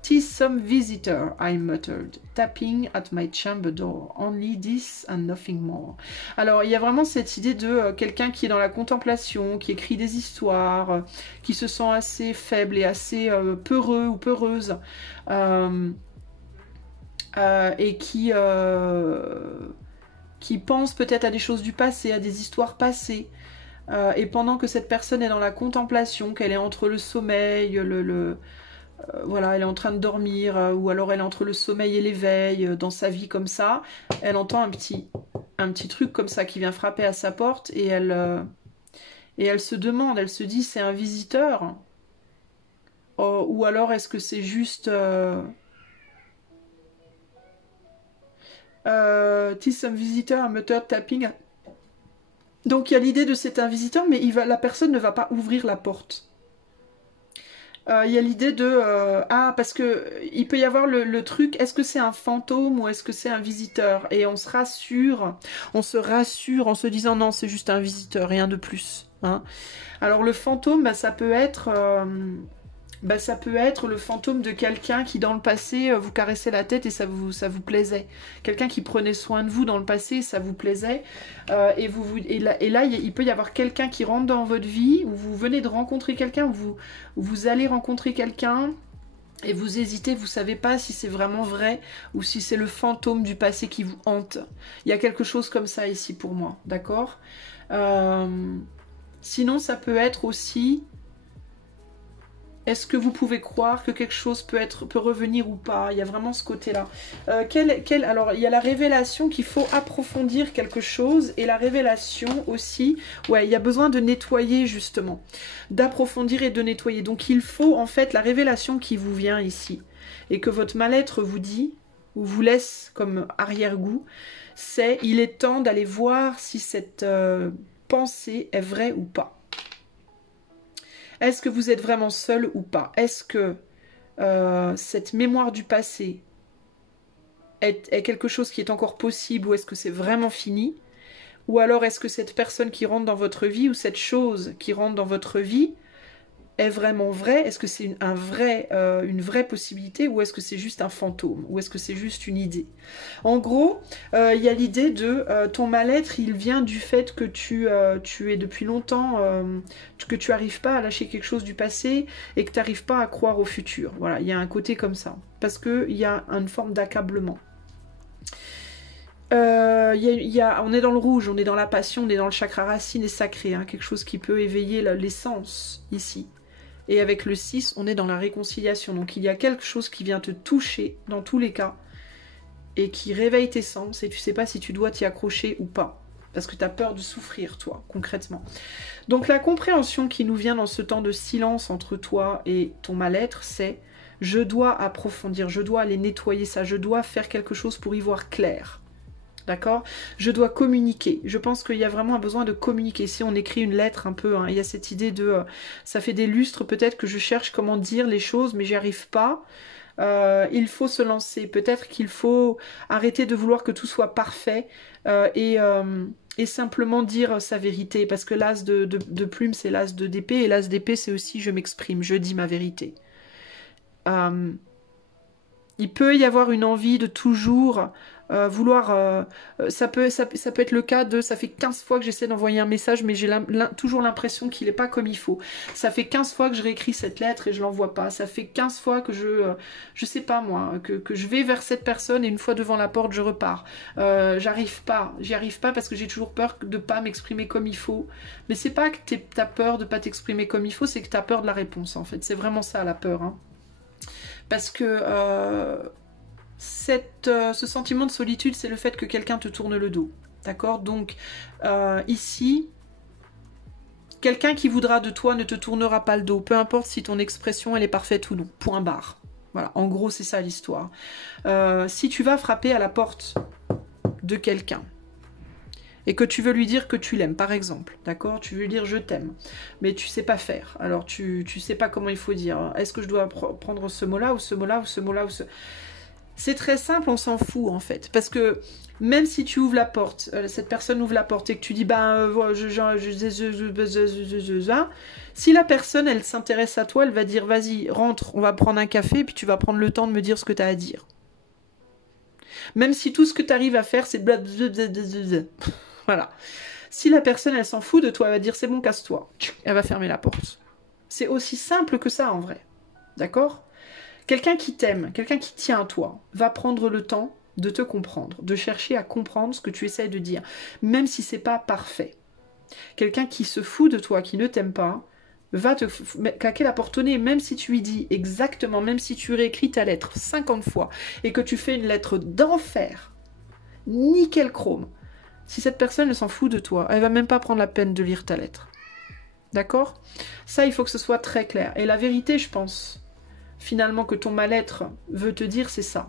"'Tis some visitor," I muttered, tapping at my chamber door. Only this and nothing more. Alors, il y a vraiment cette idée de quelqu'un qui est dans la contemplation, qui écrit des histoires, qui se sent assez faible et assez peureux ou peureuse. Et qui pense peut-être à des choses du passé, à des histoires passées. Et pendant que cette personne est dans la contemplation, qu'elle est entre le sommeil, voilà, elle est en train de dormir, ou alors elle est entre le sommeil et l'éveil, dans sa vie comme ça, elle entend un petit truc comme ça qui vient frapper à sa porte, et elle se demande, elle se dit, c'est un visiteur? Ou alors est-ce que c'est juste... "'Tis some visitor, a muttered tapping." Donc il y a l'idée de c'est un visiteur, mais la personne ne va pas ouvrir la porte. Il y a l'idée de parce que il peut y avoir le truc, est-ce que c'est un fantôme ou est-ce que c'est un visiteur? Et on se rassure en se disant non, c'est juste un visiteur, rien de plus. Hein. Alors le fantôme, ça peut être le fantôme de quelqu'un qui dans le passé vous caressait la tête et ça vous plaisait. Quelqu'un qui prenait soin de vous dans le passé, ça vous plaisait. Et là, il peut y avoir quelqu'un qui rentre dans votre vie, ou vous venez de rencontrer quelqu'un, ou vous allez rencontrer quelqu'un, et vous hésitez, vous savez pas si c'est vraiment vrai, ou si c'est le fantôme du passé qui vous hante. Il y a quelque chose comme ça ici pour moi, d'accord? Sinon, ça peut être aussi... Est-ce que vous pouvez croire que quelque chose peut revenir ou pas? Il y a vraiment ce côté-là. Alors, il y a la révélation qu'il faut approfondir quelque chose, et la révélation aussi, ouais, il y a besoin de nettoyer justement, d'approfondir et de nettoyer. Donc il faut en fait la révélation qui vous vient ici, et que votre mal-être vous dit, ou vous laisse comme arrière-goût, c'est il est temps d'aller voir si cette pensée est vraie ou pas. Est-ce que vous êtes vraiment seul ou pas? Est-ce que cette mémoire du passé est quelque chose qui est encore possible, ou est-ce que c'est vraiment fini? Ou alors est-ce que cette personne qui rentre dans votre vie, ou cette chose qui rentre dans votre vie, est vraiment vraie? Est-ce que c'est une vraie possibilité, ou est-ce que c'est juste un fantôme? Ou est-ce que c'est juste une idée? En gros, il y a l'idée de ton mal-être, il vient du fait que tu es depuis longtemps, que tu n'arrives pas à lâcher quelque chose du passé, et que tu n'arrives pas à croire au futur. Voilà, il y a un côté comme ça. Parce qu'il y a une forme d'accablement. On est dans le rouge, on est dans la passion, on est dans le chakra racine et sacré, hein, quelque chose qui peut éveiller l'essence ici. Et avec le 6, on est dans la réconciliation. Donc il y a quelque chose qui vient te toucher, dans tous les cas, et qui réveille tes sens, et tu sais pas si tu dois t'y accrocher ou pas. Parce que tu as peur de souffrir, toi, concrètement. Donc la compréhension qui nous vient dans ce temps de silence entre toi et ton mal-être, c'est je dois approfondir, je dois aller nettoyer ça, je dois faire quelque chose pour y voir clair. D'accord? Je dois communiquer. Je pense qu'il y a vraiment un besoin de communiquer. Si on écrit une lettre un peu, hein, il y a cette idée de... ça fait des lustres peut-être que je cherche comment dire les choses, mais j'y arrive pas. Il faut se lancer. Peut-être qu'il faut arrêter de vouloir que tout soit parfait et simplement dire sa vérité. Parce que l'as de plume, c'est l'as de d'épée. Et l'as d'épée, c'est aussi je m'exprime, je dis ma vérité. Il peut y avoir une envie de toujours vouloir... ça peut être le cas de... Ça fait 15 fois que j'essaie d'envoyer un message, mais j'ai toujours l'impression qu'il n'est pas comme il faut. Ça fait 15 fois que je réécris cette lettre et je l'envoie pas. Ça fait 15 fois que je sais pas moi, que je vais vers cette personne et une fois devant la porte, je repars. J'y arrive pas parce que j'ai toujours peur de pas m'exprimer comme il faut. Mais c'est pas que t'as peur de pas t'exprimer comme il faut, c'est que t'as peur de la réponse en fait. C'est vraiment ça la peur, hein. Parce que ce sentiment de solitude, c'est le fait que quelqu'un te tourne le dos. D'accord? Donc, ici, quelqu'un qui voudra de toi ne te tournera pas le dos. Peu importe si ton expression, elle est parfaite ou non. Point barre. Voilà, en gros, c'est ça l'histoire. Si tu vas frapper à la porte de quelqu'un, et que tu veux lui dire que tu l'aimes, par exemple, d'accord? Tu veux lui dire je t'aime, mais tu sais pas faire. Alors tu sais pas comment il faut dire. Est-ce que je dois prendre ce mot-là ou ce mot-là ou ce mot-là ou ce... C'est très simple, on s'en fout en fait, parce que même si tu ouvres la porte, cette personne ouvre la porte et que tu dis si la personne elle s'intéresse à toi, elle va dire vas-y rentre, on va prendre un café et puis tu vas prendre le temps de me dire ce que tu as à dire. Même si tout ce que tu arrives à faire c'est blablabla. Voilà. Si la personne, elle s'en fout de toi, elle va dire c'est bon, casse-toi. Elle va fermer la porte. C'est aussi simple que ça en vrai. D'accord? Quelqu'un qui t'aime, quelqu'un qui tient à toi, va prendre le temps de te comprendre, de chercher à comprendre ce que tu essayes de dire, même si c'est pas parfait. Quelqu'un qui se fout de toi, qui ne t'aime pas, va te claquer la porte au nez, même si tu lui dis exactement, même si tu réécris ta lettre 50 fois et que tu fais une lettre d'enfer, nickel chrome. Si cette personne elle s'en fout de toi, elle va même pas prendre la peine de lire ta lettre. D'accord? Ça, il faut que ce soit très clair. Et la vérité, je pense, finalement, que ton mal-être veut te dire, c'est ça.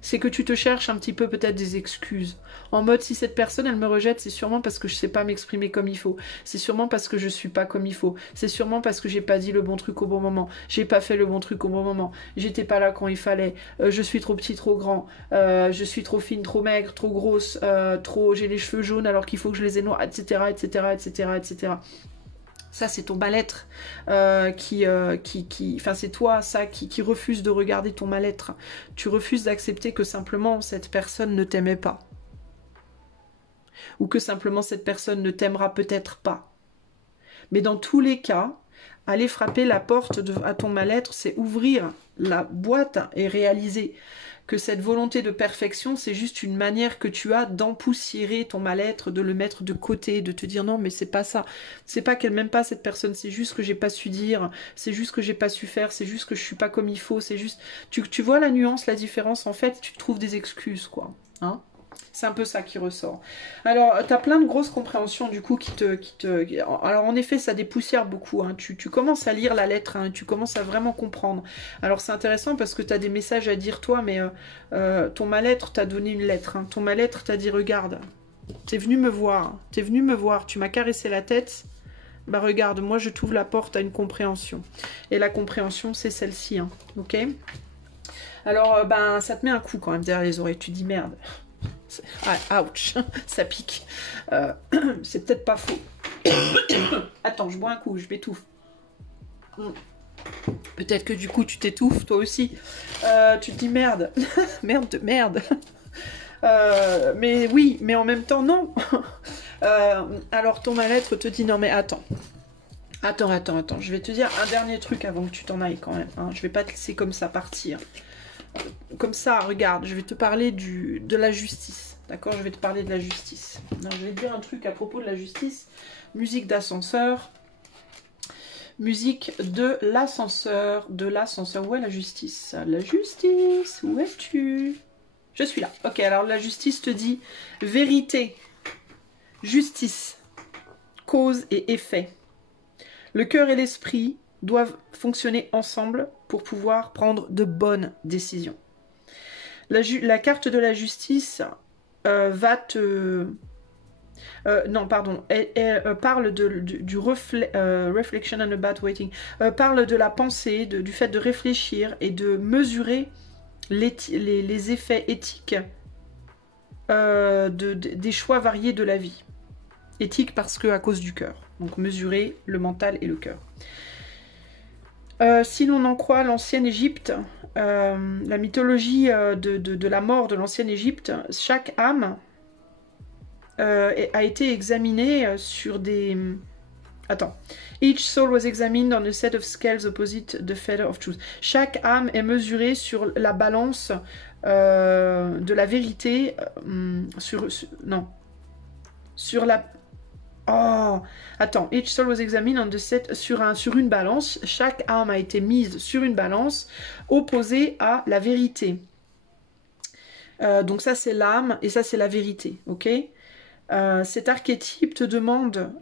C'est que tu te cherches un petit peu peut-être des excuses. En mode, si cette personne, elle me rejette, c'est sûrement parce que je sais pas m'exprimer comme il faut. C'est sûrement parce que je suis pas comme il faut. C'est sûrement parce que j'ai pas dit le bon truc au bon moment. J'ai pas fait le bon truc au bon moment. J'étais pas là quand il fallait. Je suis trop petit, trop grand. Je suis trop fine, trop maigre, trop grosse. J'ai les cheveux jaunes alors qu'il faut que je les ai noirs, etc., etc., etc., etc. Ça, c'est ton mal-être enfin, c'est toi, ça, qui refuse de regarder ton mal-être. Tu refuses d'accepter que simplement cette personne ne t'aimait pas. Ou que simplement cette personne ne t'aimera peut-être pas. Mais dans tous les cas, aller frapper la porte à ton mal-être, c'est ouvrir la boîte et réaliser que cette volonté de perfection, c'est juste une manière que tu as d'empoussiérer ton mal-être, de le mettre de côté, de te dire non mais c'est pas ça, c'est pas qu'elle m'aime pas cette personne, c'est juste que j'ai pas su dire, c'est juste que j'ai pas su faire, c'est juste que je suis pas comme il faut, c'est juste... Tu vois la nuance, la différence, en fait, tu trouves des excuses, quoi. Hein? C'est un peu ça qui ressort. Alors, tu as plein de grosses compréhensions du coup Alors, en effet, ça dépoussière beaucoup. Hein. Tu commences à lire la lettre, hein, tu commences à vraiment comprendre. Alors, c'est intéressant parce que tu as des messages à dire toi, mais ton mal-être t'a donné une lettre. Hein. Ton mal-être t'a dit, regarde, t'es venu me voir, tu m'as caressé la tête. Bah regarde, moi je t'ouvre la porte à une compréhension. Et la compréhension, c'est celle-ci. Hein. Ok? Alors, ben, ça te met un coup quand même derrière les oreilles. Tu dis, merde. Ah, ouch, ça pique. C'est peut-être pas faux. Attends, je bois un coup, je m'étouffe. Peut-être que du coup tu t'étouffes toi aussi. Tu te dis merde, merde de merde. Mais oui, mais en même temps non. Alors ton mal-être te dit non mais attends. Attends, je vais te dire un dernier truc avant que tu t'en ailles quand même. Hein. Je vais pas te laisser comme ça partir. Comme ça, regarde, je vais te parler de la justice. D'accord? Je vais te parler de la justice. Alors, je vais te dire un truc à propos de la justice. Musique d'ascenseur. Musique de l'ascenseur. Où est la justice? La justice, où es-tu? Je suis là. Ok, alors la justice te dit vérité, justice, cause et effet. Le cœur et l'esprit doivent fonctionner ensemble pour pouvoir prendre de bonnes décisions. La carte de la justice va te... non, pardon, elle parle du reflection and about waiting, parle de la pensée, du fait de réfléchir et de mesurer les effets éthiques des choix variés de la vie. Éthique parce que à cause du cœur. Donc mesurer le mental et le cœur. Si l'on en croit l'ancienne Égypte, la mythologie de la mort de l'ancienne Égypte, chaque âme a été examinée sur des... Attends. Each soul was examined on a set of scales opposite the feather of truth. Chaque âme est mesurée sur la balance de la vérité, sur la... Oh, attends. Each soul was examined on the set sur une balance. Chaque âme a été mise sur une balance opposée à la vérité. Donc ça c'est l'âme et ça c'est la vérité, ok? Cet archétype te demande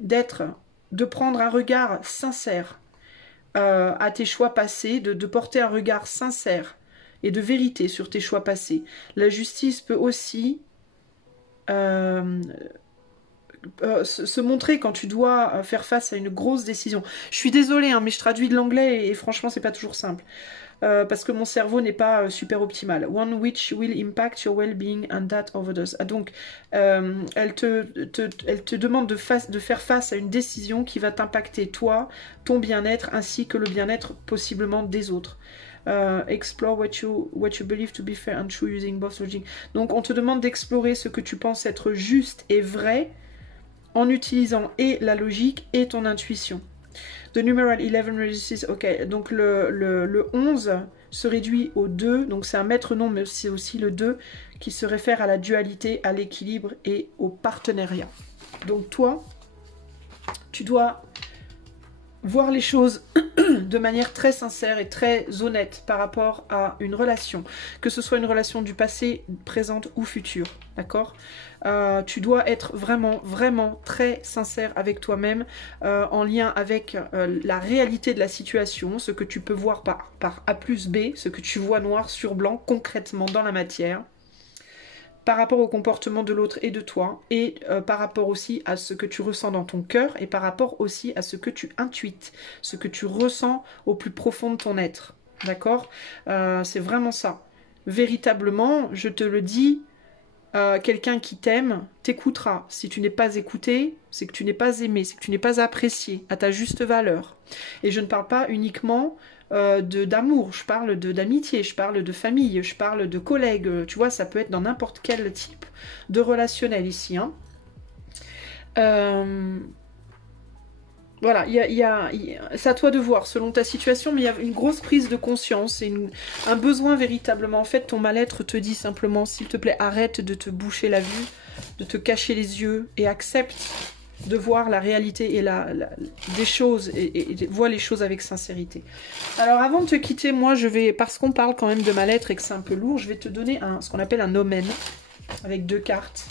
de prendre un regard sincère à tes choix passés, de porter un regard sincère et de vérité sur tes choix passés. La justice peut aussi se montrer quand tu dois faire face à une grosse décision. Je suis désolée, hein, mais je traduis de l'anglais et franchement, c'est pas toujours simple. Parce que mon cerveau n'est pas super optimal. One which will impact your well-being and that of others. Ah, donc, elle te demande de faire face à une décision qui va t'impacter toi, ton bien-être, ainsi que le bien-être possiblement des autres. Explore what you believe to be fair and true using both logic. Donc, on te demande d'explorer ce que tu penses être juste et vrai en utilisant et la logique et ton intuition. The numeral 11 reduces, ok, donc le 11 se réduit au 2, donc c'est un maître nom, mais c'est aussi le 2 qui se réfère à la dualité, à l'équilibre et au partenariat. Donc toi, tu dois voir les choses de manière très sincère et très honnête par rapport à une relation, que ce soit une relation du passé, présente ou future, d'accord? Tu dois être vraiment, vraiment très sincère avec toi-même, en lien avec la réalité de la situation, ce que tu peux voir par A plus B, ce que tu vois noir sur blanc concrètement dans la matière, par rapport au comportement de l'autre et de toi, et par rapport aussi à ce que tu ressens dans ton cœur, et par rapport aussi à ce que tu intuites, ce que tu ressens au plus profond de ton être. D'accord? C'est vraiment ça. Véritablement, je te le dis, quelqu'un qui t'aime t'écoutera. Si tu n'es pas écouté, c'est que tu n'es pas aimé, c'est que tu n'es pas apprécié à ta juste valeur. Et je ne parle pas uniquement d'amour, je parle d'amitié, je parle de famille, je parle de collègues, tu vois, ça peut être dans n'importe quel type de relationnel ici. Hein. Voilà, c'est à toi de voir selon ta situation, mais il y a une grosse prise de conscience et un besoin véritablement. En fait, ton mal-être te dit simplement, s'il te plaît, arrête de te boucher la vue, de te cacher les yeux et accepte de voir la réalité et des choses et vois les choses avec sincérité. Alors, avant de te quitter, moi, parce qu'on parle quand même de mal-être et que c'est un peu lourd, je vais te donner ce qu'on appelle un omen avec 2 cartes.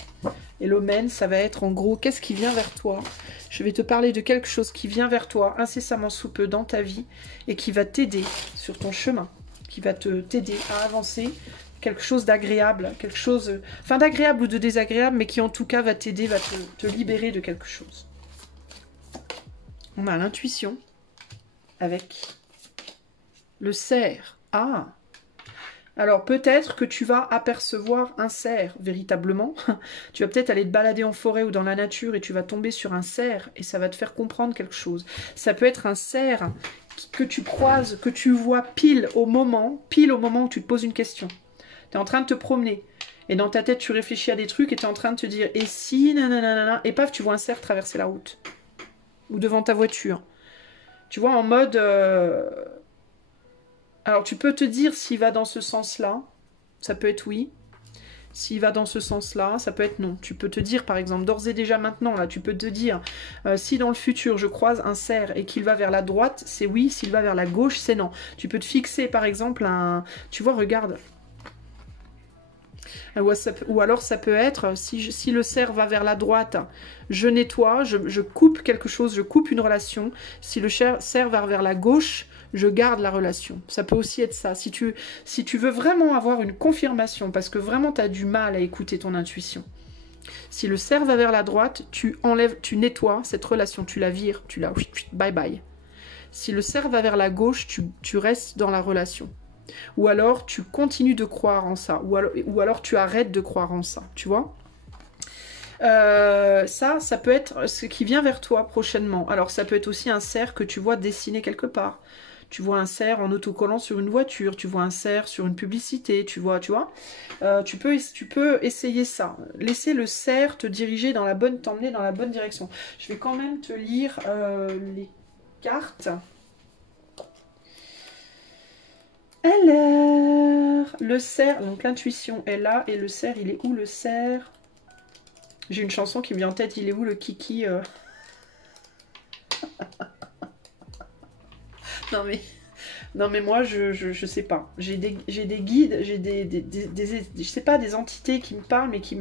Et l'omen, ça va être en gros, qu'est-ce qui vient vers toi? Je vais te parler de quelque chose qui vient vers toi incessamment sous peu dans ta vie et qui va t'aider sur ton chemin, qui va t'aider à avancer, quelque chose d'agréable, quelque chose, enfin d'agréable ou de désagréable, mais qui en tout cas va t'aider, va te libérer de quelque chose. On a l'intuition avec le cerf. Ah! Alors peut-être que tu vas apercevoir un cerf véritablement. Tu vas peut-être aller te balader en forêt ou dans la nature et tu vas tomber sur un cerf et ça va te faire comprendre quelque chose. Ça peut être un cerf que tu croises, que tu vois pile au moment où tu te poses une question. Tu es en train de te promener et dans ta tête tu réfléchis à des trucs et tu es en train de te dire et si nanana, et paf tu vois un cerf traverser la route ou devant ta voiture. Tu vois en mode... Alors, tu peux te dire s'il va dans ce sens-là. Ça peut être oui. S'il va dans ce sens-là, ça peut être non. Tu peux te dire, par exemple, d'ores et déjà maintenant, là, tu peux te dire, si dans le futur je croise un cerf et qu'il va vers la droite, c'est oui. S'il va vers la gauche, c'est non. Tu peux te fixer, par exemple, un... Tu vois, regarde. Ou alors ça peut être, si le cerf va vers la droite, je nettoie, je coupe quelque chose, je coupe une relation. Si le cerf va vers la gauche, je garde la relation. Ça peut aussi être ça. Si tu veux vraiment avoir une confirmation, parce que vraiment tu as du mal à écouter ton intuition. Si le cerf va vers la droite, tu enlèves, tu nettoies cette relation, tu la vires, tu la... Bye bye. Si le cerf va vers la gauche, tu restes dans la relation. Ou alors tu continues de croire en ça. Ou alors tu arrêtes de croire en ça. Tu vois, ça peut être ce qui vient vers toi prochainement. Alors ça peut être aussi un cerf que tu vois dessiné quelque part. Tu vois un cerf en autocollant sur une voiture. Tu vois un cerf sur une publicité. Tu vois. Tu peux essayer ça. Laisser le cerf te diriger dans la bonne, t'emmener dans la bonne direction. Je vais quand même te lire les cartes. Alors, le cerf, donc l'intuition est là, et le cerf, il est où le cerf? J'ai une chanson qui me vient en tête, il est où le kiki Non mais moi, je sais pas. J'ai des guides, j'ai je sais pas, des entités qui me parlent, mais qui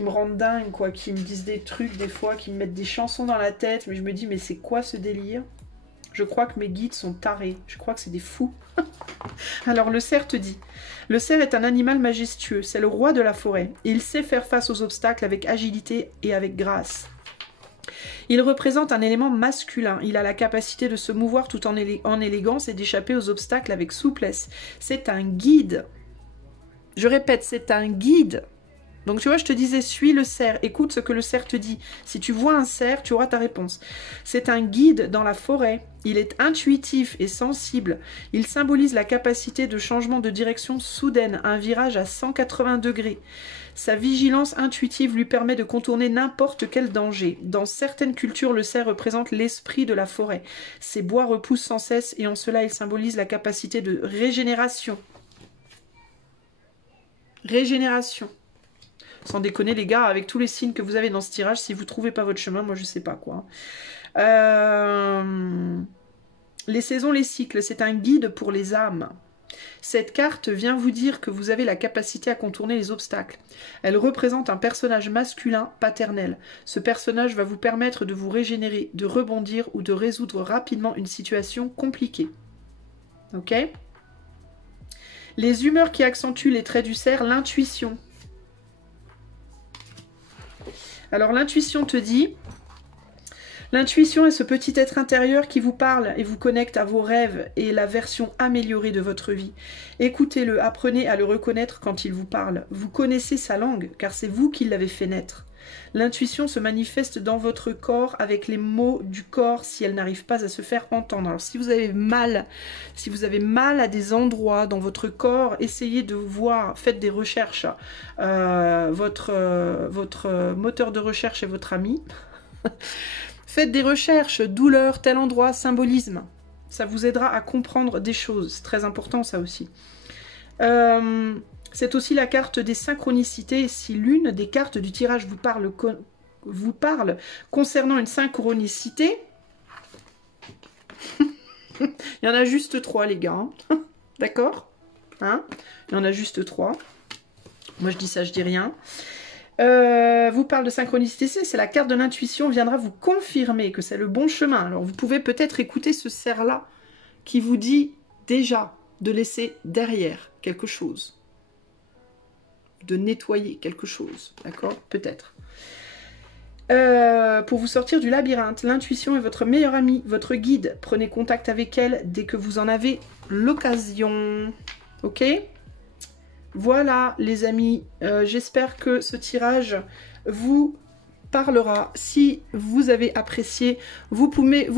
me rendent dingue, quoi, qui me disent des trucs des fois, qui me mettent des chansons dans la tête, mais je me dis, mais c'est quoi ce délire? Je crois que mes guides sont tarés, je crois que c'est des fous. Alors le cerf te dit, le cerf est un animal majestueux, c'est le roi de la forêt. Il sait faire face aux obstacles avec agilité et avec grâce. Il représente un élément masculin, il a la capacité de se mouvoir tout en élégance et d'échapper aux obstacles avec souplesse. C'est un guide. Je répète, c'est un guide. Donc tu vois, je te disais, suis le cerf, écoute ce que le cerf te dit. Si tu vois un cerf, tu auras ta réponse. C'est un guide dans la forêt. Il est intuitif et sensible. Il symbolise la capacité de changement de direction soudaine, un virage à 180 degrés. Sa vigilance intuitive lui permet de contourner n'importe quel danger. Dans certaines cultures, le cerf représente l'esprit de la forêt. Ses bois repoussent sans cesse et en cela, il symbolise la capacité de régénération. Régénération. Sans déconner les gars, avec tous les signes que vous avez dans ce tirage, si vous ne trouvez pas votre chemin, moi je sais pas quoi. Les saisons, les cycles, c'est un guide pour les âmes. Cette carte vient vous dire que vous avez la capacité à contourner les obstacles. Elle représente un personnage masculin paternel. Ce personnage va vous permettre de vous régénérer, de rebondir ou de résoudre rapidement une situation compliquée. Ok ? Les humeurs qui accentuent les traits du cerf, l'intuition. Alors l'intuition te dit, l'intuition est ce petit être intérieur qui vous parle et vous connecte à vos rêves et la version améliorée de votre vie. Écoutez-le, apprenez à le reconnaître quand il vous parle. Vous connaissez sa langue, car c'est vous qui l'avez fait naître. L'intuition se manifeste dans votre corps avec les mots du corps si elle n'arrive pas à se faire entendre. Alors si vous avez mal à des endroits dans votre corps, essayez de voir, faites des recherches. Votre moteur de recherche est votre ami. Faites des recherches, douleur, tel endroit, symbolisme. Ça vous aidera à comprendre des choses. C'est très important ça aussi. C'est aussi la carte des synchronicités. Si l'une des cartes du tirage vous parle concernant une synchronicité, il y en a juste 3 les gars. Hein. D'accord, hein, il y en a juste 3. Moi je dis ça, je dis rien. Vous parle de synchronicité, c'est la carte de l'intuition, viendra vous confirmer que c'est le bon chemin. Alors vous pouvez peut-être écouter ce cerf-là qui vous dit déjà de laisser derrière quelque chose. De nettoyer quelque chose, d'accord? Peut-être. Pour vous sortir du labyrinthe, l'intuition est votre meilleure amie, votre guide. Prenez contact avec elle dès que vous en avez l'occasion. Ok? Voilà les amis, j'espère que ce tirage vous parlera. Si vous avez apprécié, vous pouvez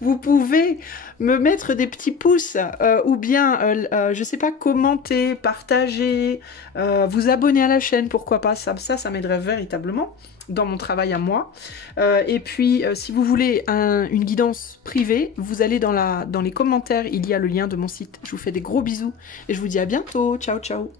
Vous pouvez me mettre des petits pouces ou bien, je sais pas, commenter, partager, vous abonner à la chaîne, pourquoi pas, ça m'aiderait véritablement dans mon travail à moi. Et puis, si vous voulez une guidance privée, vous allez dans les commentaires, il y a le lien de mon site. Je vous fais des gros bisous et je vous dis à bientôt. Ciao, ciao.